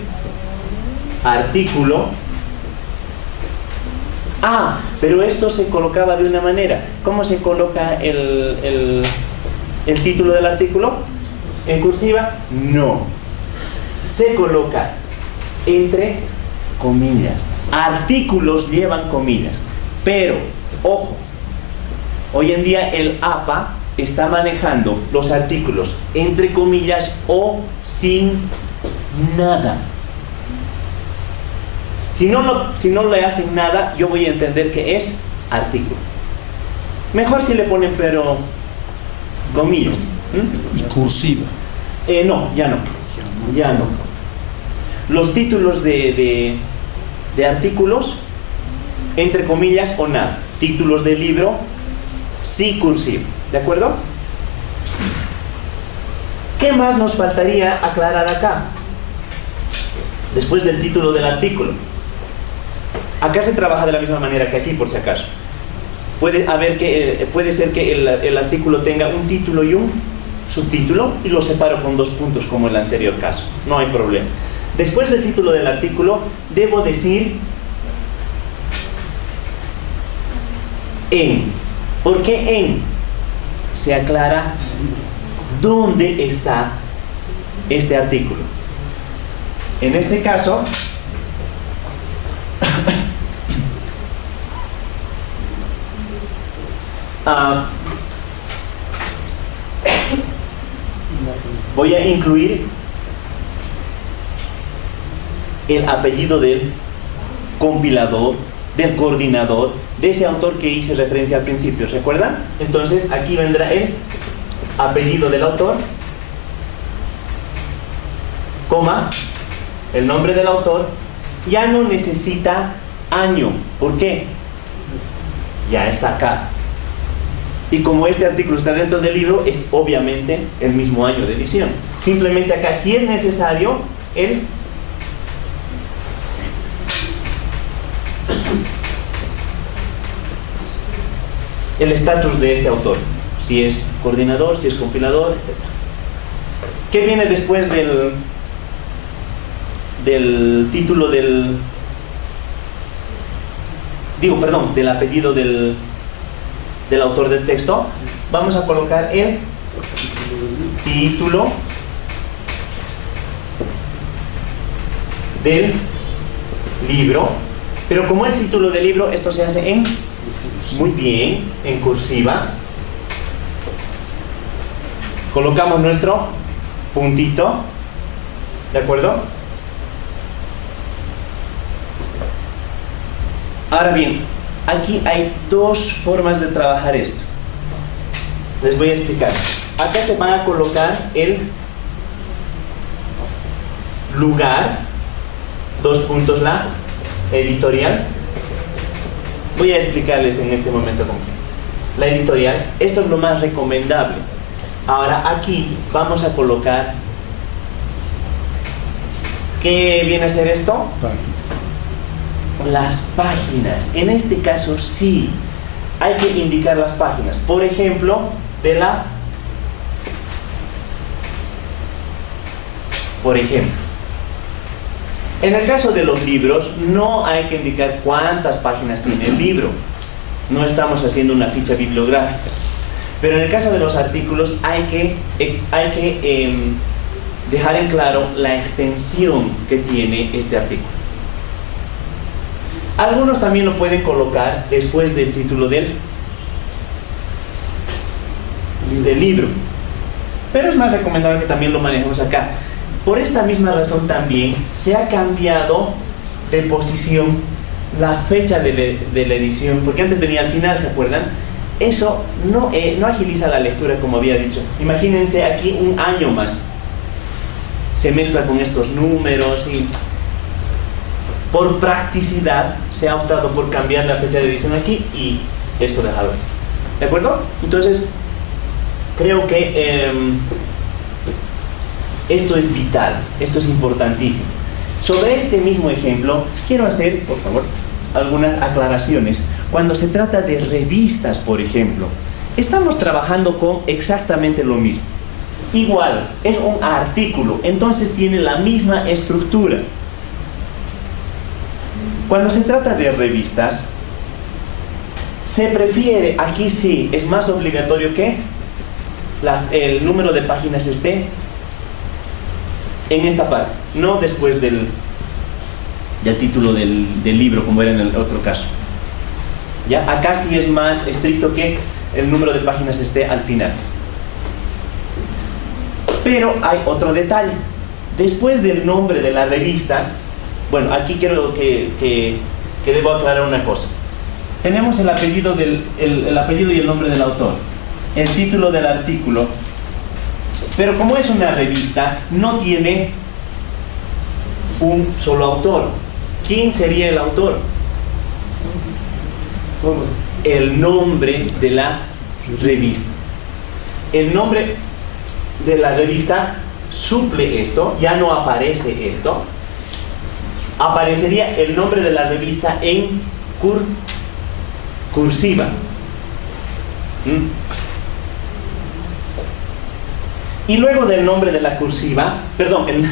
artículo. Ah, pero esto se colocaba de una manera. ¿Cómo se coloca el título del artículo? ¿En cursiva? No. Se coloca entre comillas. Artículos llevan comillas. Pero, ojo, hoy en día el APA está manejando los artículos entre comillas o sin nada. Si no le hacen nada, yo voy a entender que es artículo. Mejor si le ponen pero comillas. Y cursiva. No, ya no. Ya no. Los títulos de artículos, entre comillas o nada. Títulos de libro, sí cursivo. ¿De acuerdo? ¿Qué más nos faltaría aclarar acá? Después del título del artículo. Acá se trabaja de la misma manera que aquí, por si acaso. Puede ser que el artículo tenga un título y un subtítulo y lo separo con 2 puntos como en el anterior caso. No hay problema. Después del título del artículo, debo decir en. ¿Por qué en? Se aclara dónde está este artículo. En este caso, voy a incluir el apellido del compilador, del coordinador, de ese autor que hice referencia al principio, ¿recuerdan? Entonces aquí vendrá el apellido del autor, coma, el nombre del autor. Ya no necesita año. ¿Por qué? Ya está acá. Y como este artículo está dentro del libro, es obviamente el mismo año de edición. Simplemente acá, si es necesario, el estatus de este autor. Si es coordinador, si es compilador, etc. ¿Qué viene después del título del apellido del autor del texto? Vamos a colocar el título del libro, pero como es título del libro, esto se hace en, muy bien, en cursiva. Colocamos nuestro puntito, ¿de acuerdo? Ahora bien, aquí hay 2 formas de trabajar esto. Les voy a explicar. Acá se va a colocar el lugar, 2 puntos la editorial. Voy a explicarles en este momento cómo. La editorial, esto es lo más recomendable. Ahora aquí vamos a colocar, ¿qué viene a ser esto? Las páginas. En este caso sí hay que indicar las páginas. Por ejemplo, de la Por ejemplo, en el caso de los libros, no hay que indicar cuántas páginas tiene el libro. No estamos haciendo una ficha bibliográfica. Pero en el caso de los artículos, hay que dejar en claro la extensión que tiene este artículo. Algunos también lo pueden colocar después del título del libro. Pero es más recomendable que también lo manejemos acá. Por esta misma razón también se ha cambiado de posición la fecha de la edición, porque antes venía al final, ¿se acuerdan? Eso no agiliza la lectura, como había dicho. Imagínense aquí un año más. Se mezcla con estos números y por practicidad se ha optado por cambiar la fecha de edición aquí y esto dejarlo. ¿De acuerdo? Entonces, creo que esto es vital, esto es importantísimo. Sobre este mismo ejemplo, quiero hacer, por favor, algunas aclaraciones. Cuando se trata de revistas, por ejemplo, estamos trabajando con exactamente lo mismo. Igual, es un artículo, entonces tiene la misma estructura. Cuando se trata de revistas, se prefiere, aquí sí, es más obligatorio que el número de páginas esté en esta parte, no después del título del libro, como era en el otro caso. ¿Ya? Acá sí es más estricto que el número de páginas esté al final. Pero hay otro detalle. Después del nombre de la revista, bueno, aquí quiero que debo aclarar una cosa. Tenemos el apellido y el nombre del autor, el título del artículo, pero como es una revista, no tiene un solo autor. ¿Quién sería el autor? El nombre de la revista. El nombre de la revista suple esto, ya no aparece esto. Aparecería el nombre de la revista en cursiva. Y luego del nombre de la cursiva, perdón, el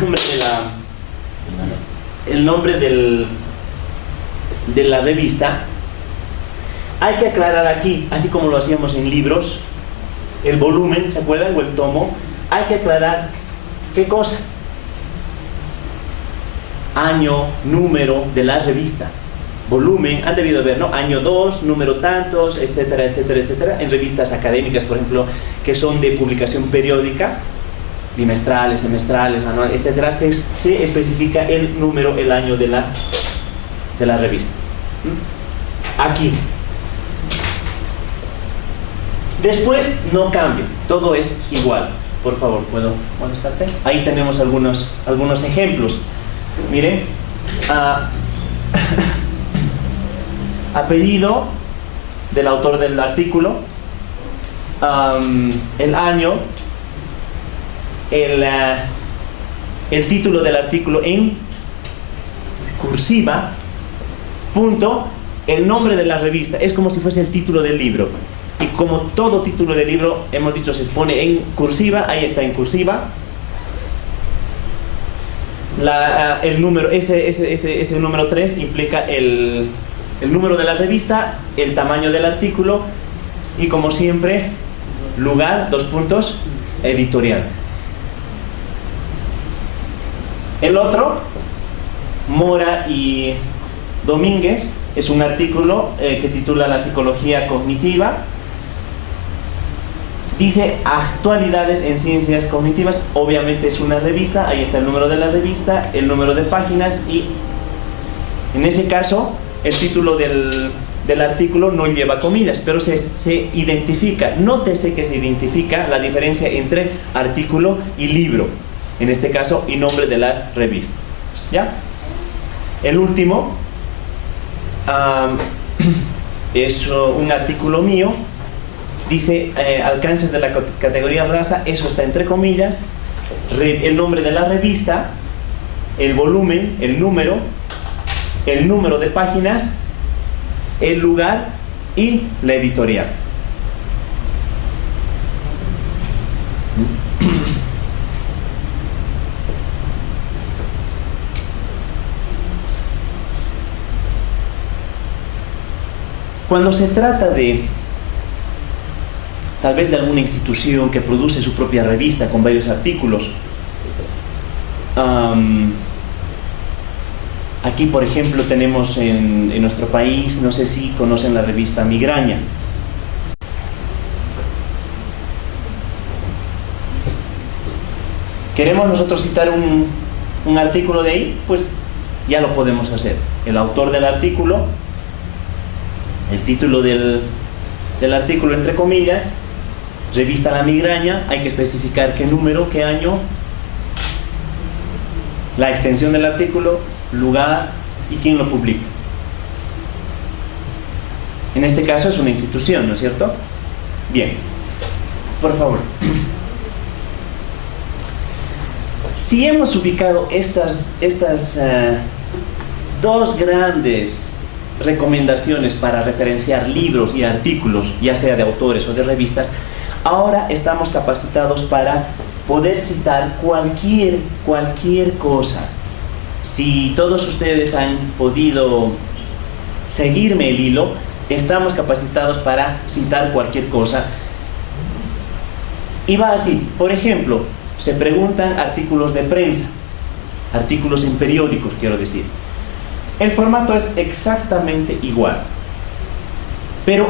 nombre de la revista, hay que aclarar aquí, así como lo hacíamos en libros, el volumen, ¿se acuerdan? O el tomo, hay que aclarar ¿qué cosa? Año, número de la revista. Volumen, han debido ver, ¿no? Año 2, número tantos, etcétera, etcétera, etcétera. En revistas académicas, por ejemplo, que son de publicación periódica, bimestrales, semestrales, anuales, etcétera, se especifica el número, el año de la revista. Aquí. Después no cambia, todo es igual. Por favor, ¿puedo molestarte? Ahí tenemos algunos ejemplos. Miren, apellido del autor del artículo, el año, el título del artículo en cursiva, punto, el nombre de la revista, es como si fuese el título del libro. Y como todo título de libro, hemos dicho, se expone en cursiva, ahí está en cursiva. El número, ese número 3 implica el número de la revista, el tamaño del artículo y, como siempre, lugar, 2 puntos, editorial. El otro, Mora y Domínguez, es un artículo que titula La psicología cognitiva. Dice actualidades en ciencias cognitivas, obviamente es una revista, ahí está el número de la revista, el número de páginas y en ese caso el título del artículo no lleva comillas, pero se identifica, nótese que se identifica la diferencia entre artículo y libro, en este caso, y nombre de la revista. ¿Ya? El último es un artículo mío. Dice alcances de la categoría raza, eso está entre comillas, el nombre de la revista, el volumen, el número de páginas, el lugar y la editorial. Cuando se trata de, tal vez de alguna institución que produce su propia revista con varios artículos, aquí por ejemplo tenemos en nuestro país, no sé si conocen la revista Migraña. ¿Queremos nosotros citar un artículo de ahí? Pues ya lo podemos hacer. El autor del artículo, el título del artículo entre comillas, revista La Migraña, hay que especificar qué número, qué año, la extensión del artículo, lugar y quién lo publica. En este caso es una institución, ¿no es cierto? Bien, por favor. Si hemos ubicado estas dos grandes recomendaciones para referenciar libros y artículos, ya sea de autores o de revistas, ahora estamos capacitados para poder citar cualquier cosa. Si todos ustedes han podido seguirme el hilo, estamos capacitados para citar cualquier cosa. Y va así, por ejemplo, se preguntan artículos de prensa, artículos en periódicos, quiero decir. El formato es exactamente igual. Pero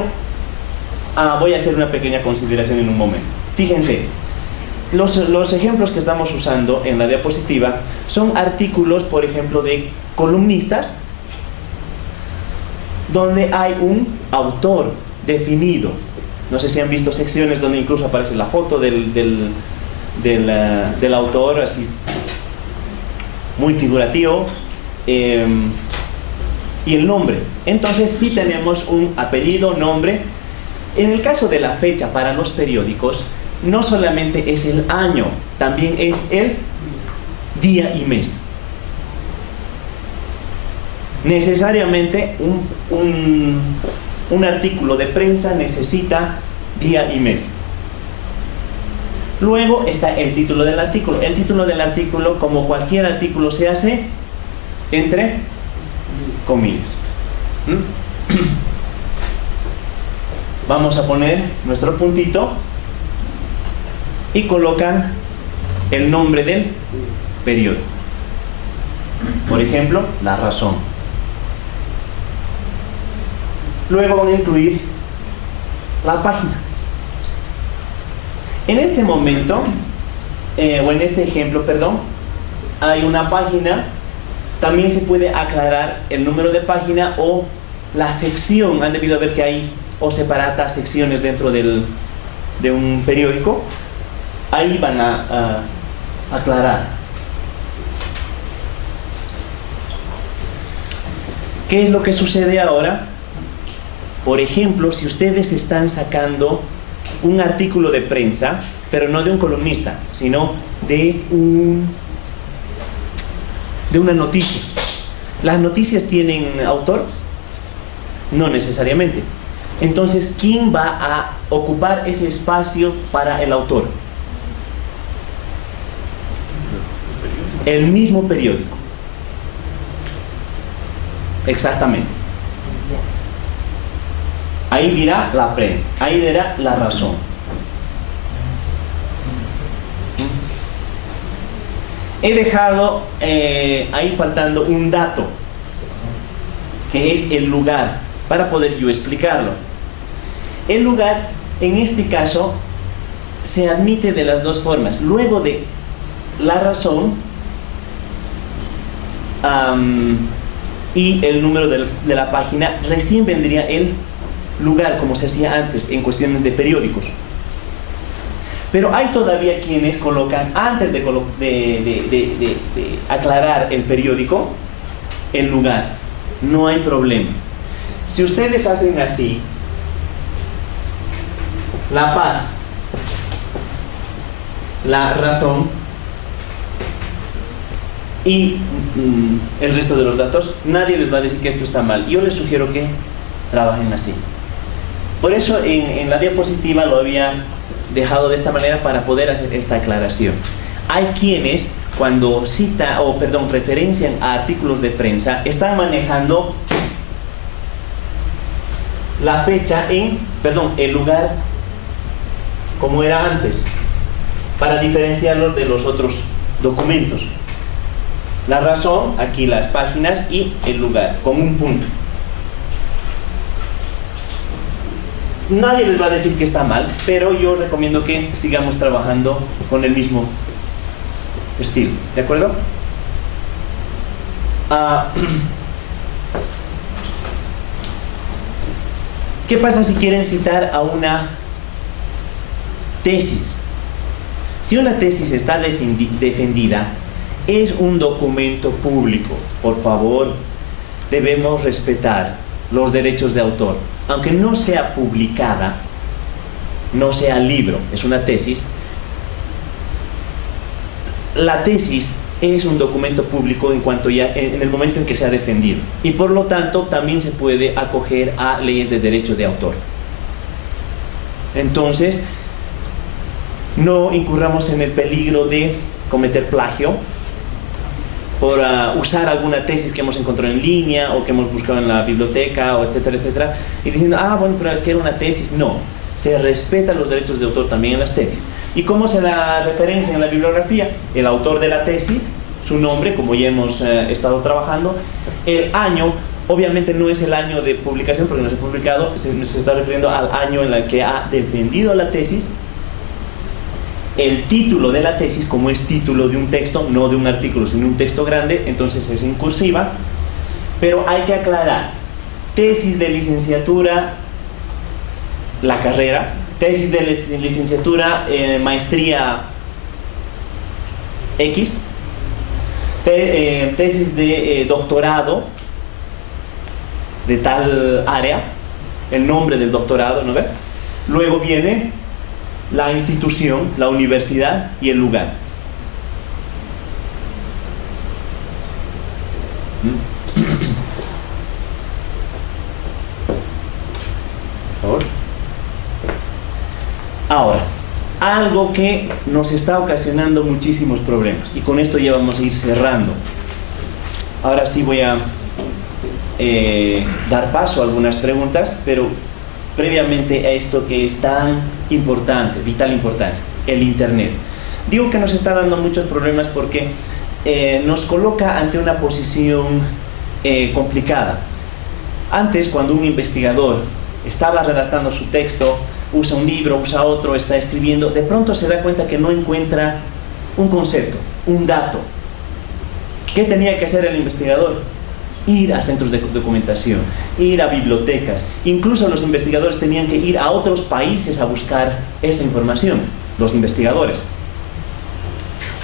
voy a hacer una pequeña consideración en un momento. Fíjense, los ejemplos que estamos usando en la diapositiva son artículos, por ejemplo, de columnistas, donde hay un autor definido. No sé si han visto secciones donde incluso aparece la foto del autor, así muy figurativo, y el nombre. Entonces sí tenemos un apellido, nombre. En el caso de la fecha para los periódicos, no solamente es el año, también es el día y mes. Necesariamente un artículo de prensa necesita día y mes. Luego está el título del artículo. El título del artículo, como cualquier artículo, se hace entre comillas. Vamos a poner nuestro puntito y colocan el nombre del periódico. Por ejemplo, La Razón. Luego van a incluir la página. En este momento, o en este ejemplo, perdón, hay una página. También se puede aclarar el número de página o la sección. Han debido ver que hay o separadas secciones dentro de un periódico. Ahí van a aclarar. ¿Qué es lo que sucede ahora? Por ejemplo, si ustedes están sacando un artículo de prensa, pero no de un columnista, sino de una noticia. ¿Las noticias tienen autor? No necesariamente. Entonces, ¿quién va a ocupar ese espacio para el autor? El mismo periódico. Exactamente. Ahí dirá La Prensa, ahí dirá La Razón. He dejado ahí faltando un dato, que es el lugar, para poder yo explicarlo. El lugar, en este caso, se admite de las dos formas. Luego de La Razón y el número de la página, recién vendría el lugar, como se hacía antes en cuestiones de periódicos. Pero hay todavía quienes colocan, antes de aclarar el periódico, el lugar. No hay problema. Si ustedes hacen así, La Paz, La Razón y el resto de los datos, nadie les va a decir que esto está mal. Yo les sugiero que trabajen así. Por eso en la diapositiva lo había dejado de esta manera para poder hacer esta aclaración. Hay quienes, cuando referencian a artículos de prensa, están manejando la fecha el lugar como era antes, para diferenciarlo de los otros documentos. La razón, aquí las páginas y el lugar, con un punto. Nadie les va a decir que está mal, pero yo recomiendo que sigamos trabajando con el mismo estilo, ¿de acuerdo? ¿Qué pasa si quieren citar a una tesis? Si una tesis está defendida, es un documento público. Por favor, debemos respetar los derechos de autor. Aunque no sea publicada, no sea libro, es una tesis, la tesis es un documento público en el momento en que se ha defendido, y por lo tanto también se puede acoger a leyes de derecho de autor. Entonces, no incurramos en el peligro de cometer plagio por usar alguna tesis que hemos encontrado en línea o que hemos buscado en la biblioteca, o etcétera, etcétera, y diciendo, bueno, pero es que era una tesis. No, se respetan los derechos de autor también en las tesis. ¿Y cómo se la referencia en la bibliografía? El autor de la tesis, su nombre, como ya hemos estado trabajando, el año, obviamente no es el año de publicación porque no se ha publicado, se está refiriendo al año en el que ha defendido la tesis. El título de la tesis, como es título de un texto, no de un artículo, sino un texto grande, entonces es en cursiva. Pero hay que aclarar, tesis de licenciatura, la carrera, tesis de licenciatura, maestría X, tesis de doctorado de tal área, el nombre del doctorado, ¿no ve? Luego viene la institución, la universidad y el lugar. Por favor. Ahora, algo que nos está ocasionando muchísimos problemas, y con esto ya vamos a ir cerrando. Ahora sí voy a dar paso a algunas preguntas, pero previamente a esto que es tan importante, vital importancia, el Internet. Digo que nos está dando muchos problemas porque nos coloca ante una posición complicada. Antes, cuando un investigador estaba redactando su texto, usa un libro, usa otro, está escribiendo, de pronto se da cuenta que no encuentra un concepto, un dato. ¿Qué tenía que hacer el investigador? Ir a centros de documentación, ir a bibliotecas. Incluso los investigadores tenían que ir a otros países a buscar esa información, los investigadores.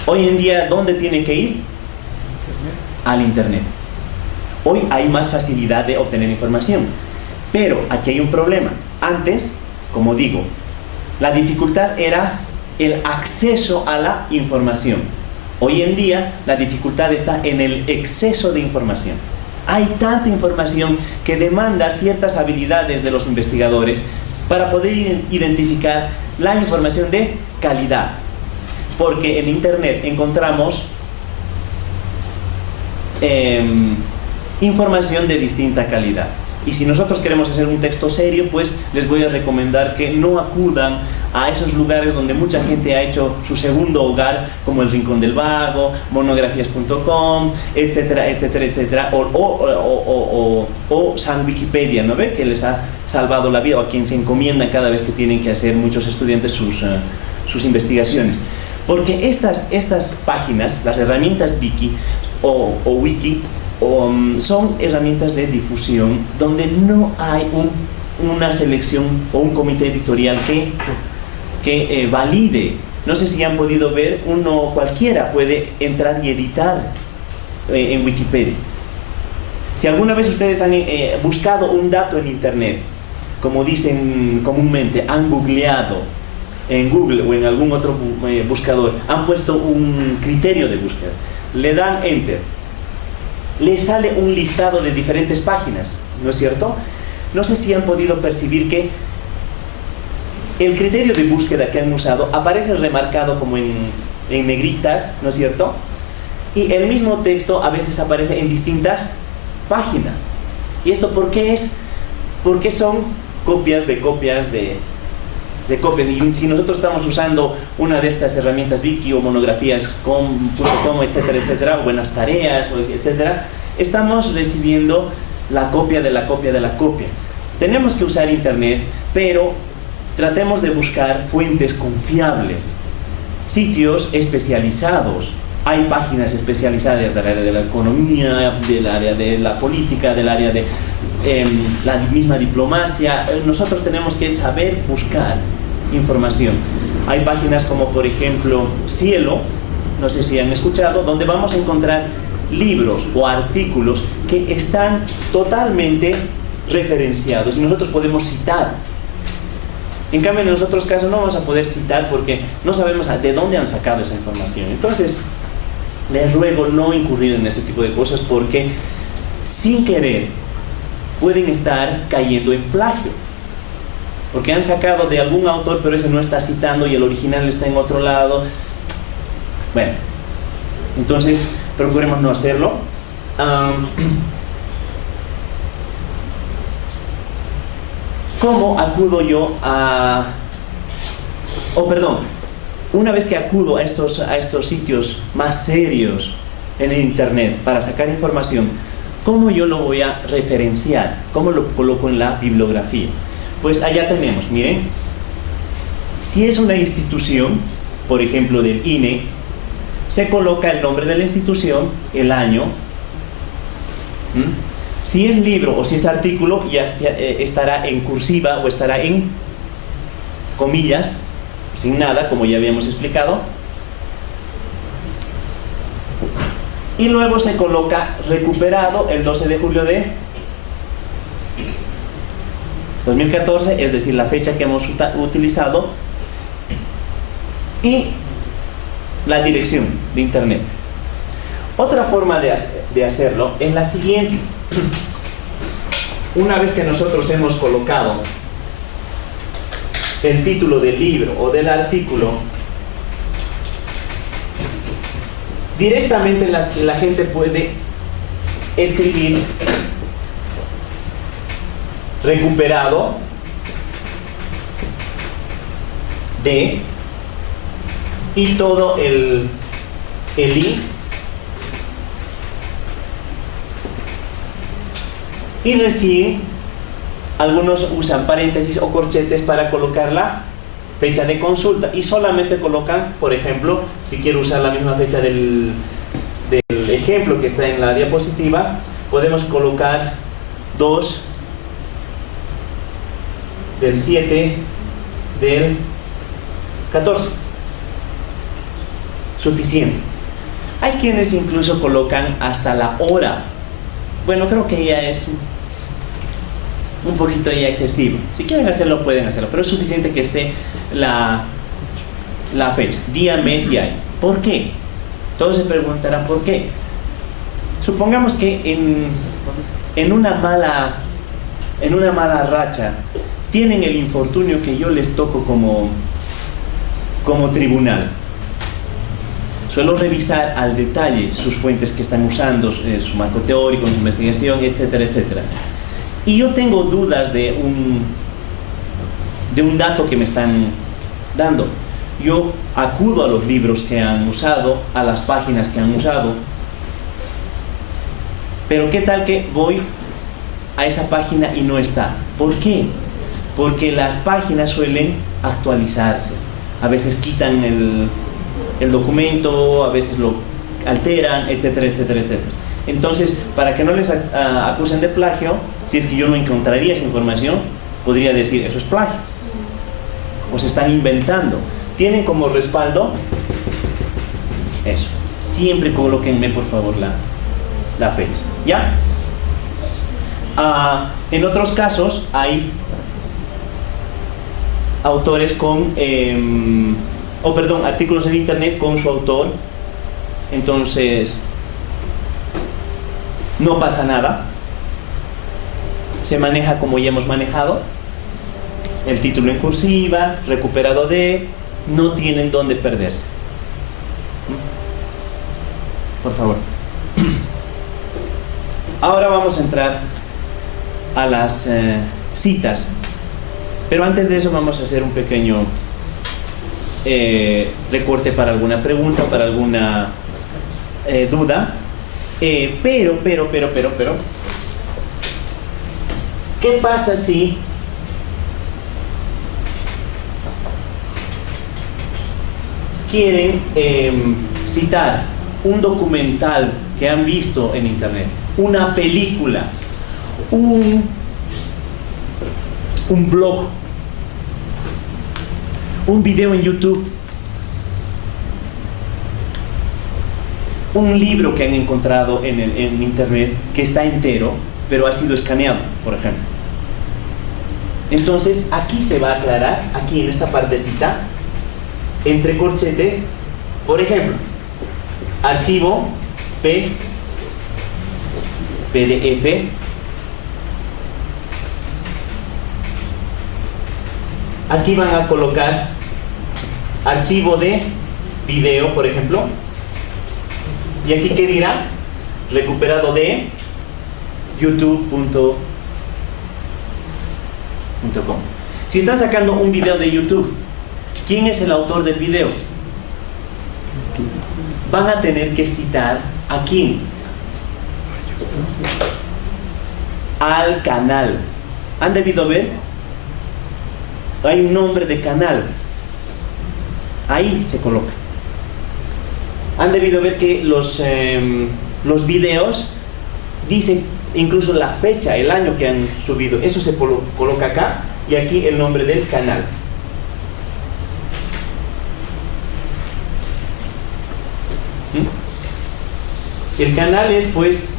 Hoy en día, ¿dónde tienen que ir? Al Internet. Hoy hay más facilidad de obtener información, pero aquí hay un problema. Antes, como digo, la dificultad era el acceso a la información. Hoy en día, la dificultad está en el exceso de información. Hay tanta información que demanda ciertas habilidades de los investigadores para poder identificar la información de calidad. Porque en Internet encontramos información de distinta calidad. Y si nosotros queremos hacer un texto serio, pues les voy a recomendar que no acudan a esos lugares donde mucha gente ha hecho su segundo hogar, como el Rincón del Vago, monografías.com, etcétera, etcétera, etcétera, o San Wikipedia, ¿no ve? Que les ha salvado la vida, o a quien se encomienda cada vez que tienen que hacer muchos estudiantes sus investigaciones. Porque estas páginas, las herramientas Wiki o Wiki, son herramientas de difusión donde no hay una selección o un comité editorial que valide. No sé si han podido ver, cualquiera puede entrar y editar en Wikipedia. Si alguna vez ustedes han buscado un dato en Internet, como dicen comúnmente, han googleado en Google o en algún otro buscador, han puesto un criterio de búsqueda, le dan Enter, le sale un listado de diferentes páginas, ¿no es cierto? No sé si han podido percibir que el criterio de búsqueda que han usado aparece remarcado como en negritas, ¿no es cierto? Y el mismo texto a veces aparece en distintas páginas. ¿Y esto por qué es? Porque son copias de copias de copias. Y si nosotros estamos usando una de estas herramientas Wiki o monografías.com, etcétera, etcétera, o buenas tareas, etcétera, estamos recibiendo la copia de la copia de la copia. Tenemos que usar internet, pero tratemos de buscar fuentes confiables, sitios especializados. Hay páginas especializadas del área de la economía, del área de la política, del área de la misma diplomacia. Nosotros tenemos que saber buscar información. Hay páginas como, por ejemplo, Cielo, no sé si han escuchado, donde vamos a encontrar libros o artículos que están totalmente referenciados y nosotros podemos citar. En cambio, en los otros casos no vamos a poder citar porque no sabemos de dónde han sacado esa información. Entonces, les ruego no incurrir en ese tipo de cosas porque sin querer pueden estar cayendo en plagio. Porque han sacado de algún autor, pero ese no está citando y el original está en otro lado. Bueno, entonces procuremos no hacerlo. ¿Cómo acudo yo a...? Una vez que acudo a estos sitios más serios en el internet para sacar información, ¿cómo yo lo voy a referenciar? ¿Cómo lo coloco en la bibliografía? Pues allá tenemos, miren, si es una institución, por ejemplo del INE, se coloca el nombre de la institución, el año. Si es libro o si es artículo, ya estará en cursiva o estará en comillas, sin nada, como ya habíamos explicado. Y luego se coloca recuperado el 12 de julio de 2014, es decir, la fecha que hemos utilizado, y la dirección de internet. Otra forma de hacerlo es la siguiente. Una vez que nosotros hemos colocado el título del libro o del artículo, directamente la gente puede escribir recuperado de y todo el link, y recién algunos usan paréntesis o corchetes para colocar la fecha de consulta y solamente colocan, por ejemplo, si quiero usar la misma fecha del ejemplo que está en la diapositiva, podemos colocar 2 del 7 del 14. Suficiente. Hay quienes incluso colocan hasta la hora. Bueno, creo que ya es un poquito ya excesivo. Si quieren hacerlo, pueden hacerlo, pero es suficiente que esté la fecha, día, mes y año. ¿Por qué? Todos se preguntarán ¿por qué? Supongamos que en una mala racha tienen el infortunio que yo les toco como tribunal. Suelo revisar al detalle sus fuentes que están usando, su marco teórico, su investigación, etcétera, etcétera. Y yo tengo dudas de un dato que me están dando. Yo acudo a los libros que han usado, a las páginas que han usado. Pero ¿qué tal que voy a esa página y no está? ¿Por qué? Porque las páginas suelen actualizarse. A veces quitan el documento, a veces lo alteran, etcétera, etcétera, etcétera. Entonces, para que no les acusen de plagio, si es que yo no encontraría esa información, podría decir, eso es plagio. O se están inventando. Tienen como respaldo eso. Siempre colóquenme, por favor, la fecha. ¿Ya? En otros casos, hay autores con... artículos en internet con su autor. Entonces no pasa nada, se maneja como ya hemos manejado, el título en cursiva, recuperado de, no tienen dónde perderse. Por favor. Ahora vamos a entrar a las citas Pero antes de eso vamos a hacer un pequeño recorte para alguna pregunta, para alguna duda. Pero, ¿qué pasa si quieren citar un documental que han visto en internet, una película, un blog, un video en YouTube, un libro que han encontrado en internet que está entero, pero ha sido escaneado, por ejemplo? Entonces, aquí se va a aclarar, aquí en esta partecita, entre corchetes, por ejemplo, archivo PDF, aquí van a colocar archivo de video, por ejemplo, y aquí ¿qué dirá? Recuperado de youtube.com. Si están sacando un video de YouTube, ¿quién es el autor del video? Van a tener que citar ¿a quién? Al canal. ¿Han debido ver? Hay un nombre de canal. Ahí se coloca. Han debido ver que los videos dicen incluso la fecha, el año que han subido. Eso se coloca acá y aquí el nombre del canal. El canal es pues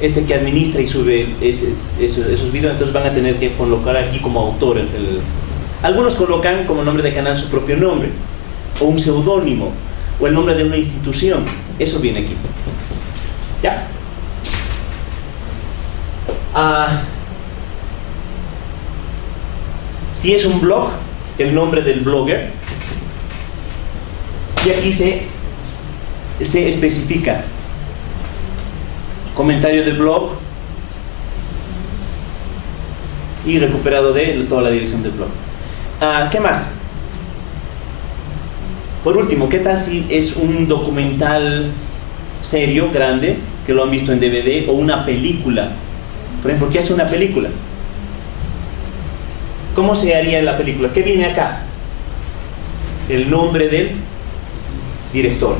este que administra y sube esos videos, entonces van a tener que colocar aquí como autor. Algunos colocan como nombre de canal su propio nombre, o un seudónimo, o el nombre de una institución. Eso viene aquí. ¿Ya? Si es un blog, el nombre del blogger. Y aquí se especifica comentario del blog y recuperado de toda la dirección del blog. ¿Qué más? Por último, ¿qué tal si es un documental serio, grande, que lo han visto en DVD, o una película? Por ejemplo, ¿qué hace una película? ¿Cómo se haría en la película? ¿Qué viene acá? El nombre del director.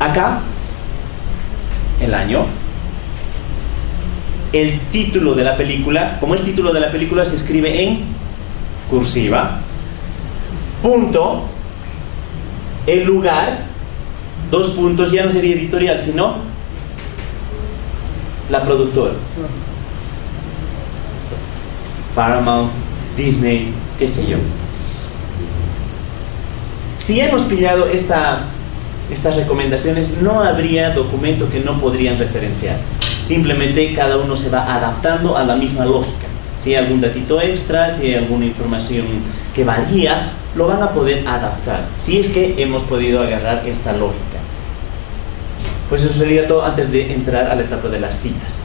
Acá, el año. El título de la película. Como es título de la película, se escribe en cursiva. Punto. El lugar. 2 puntos. Ya no sería editorial, sino la productora. Paramount, Disney, qué sé yo. Si hemos pillado estas recomendaciones, no habría documento que no podrían referenciar. Simplemente cada uno se va adaptando a la misma lógica. Si hay algún datito extra, si hay alguna información que varía, lo van a poder adaptar, si es que hemos podido agarrar esta lógica. Pues eso sería todo antes de entrar a la etapa de las citas.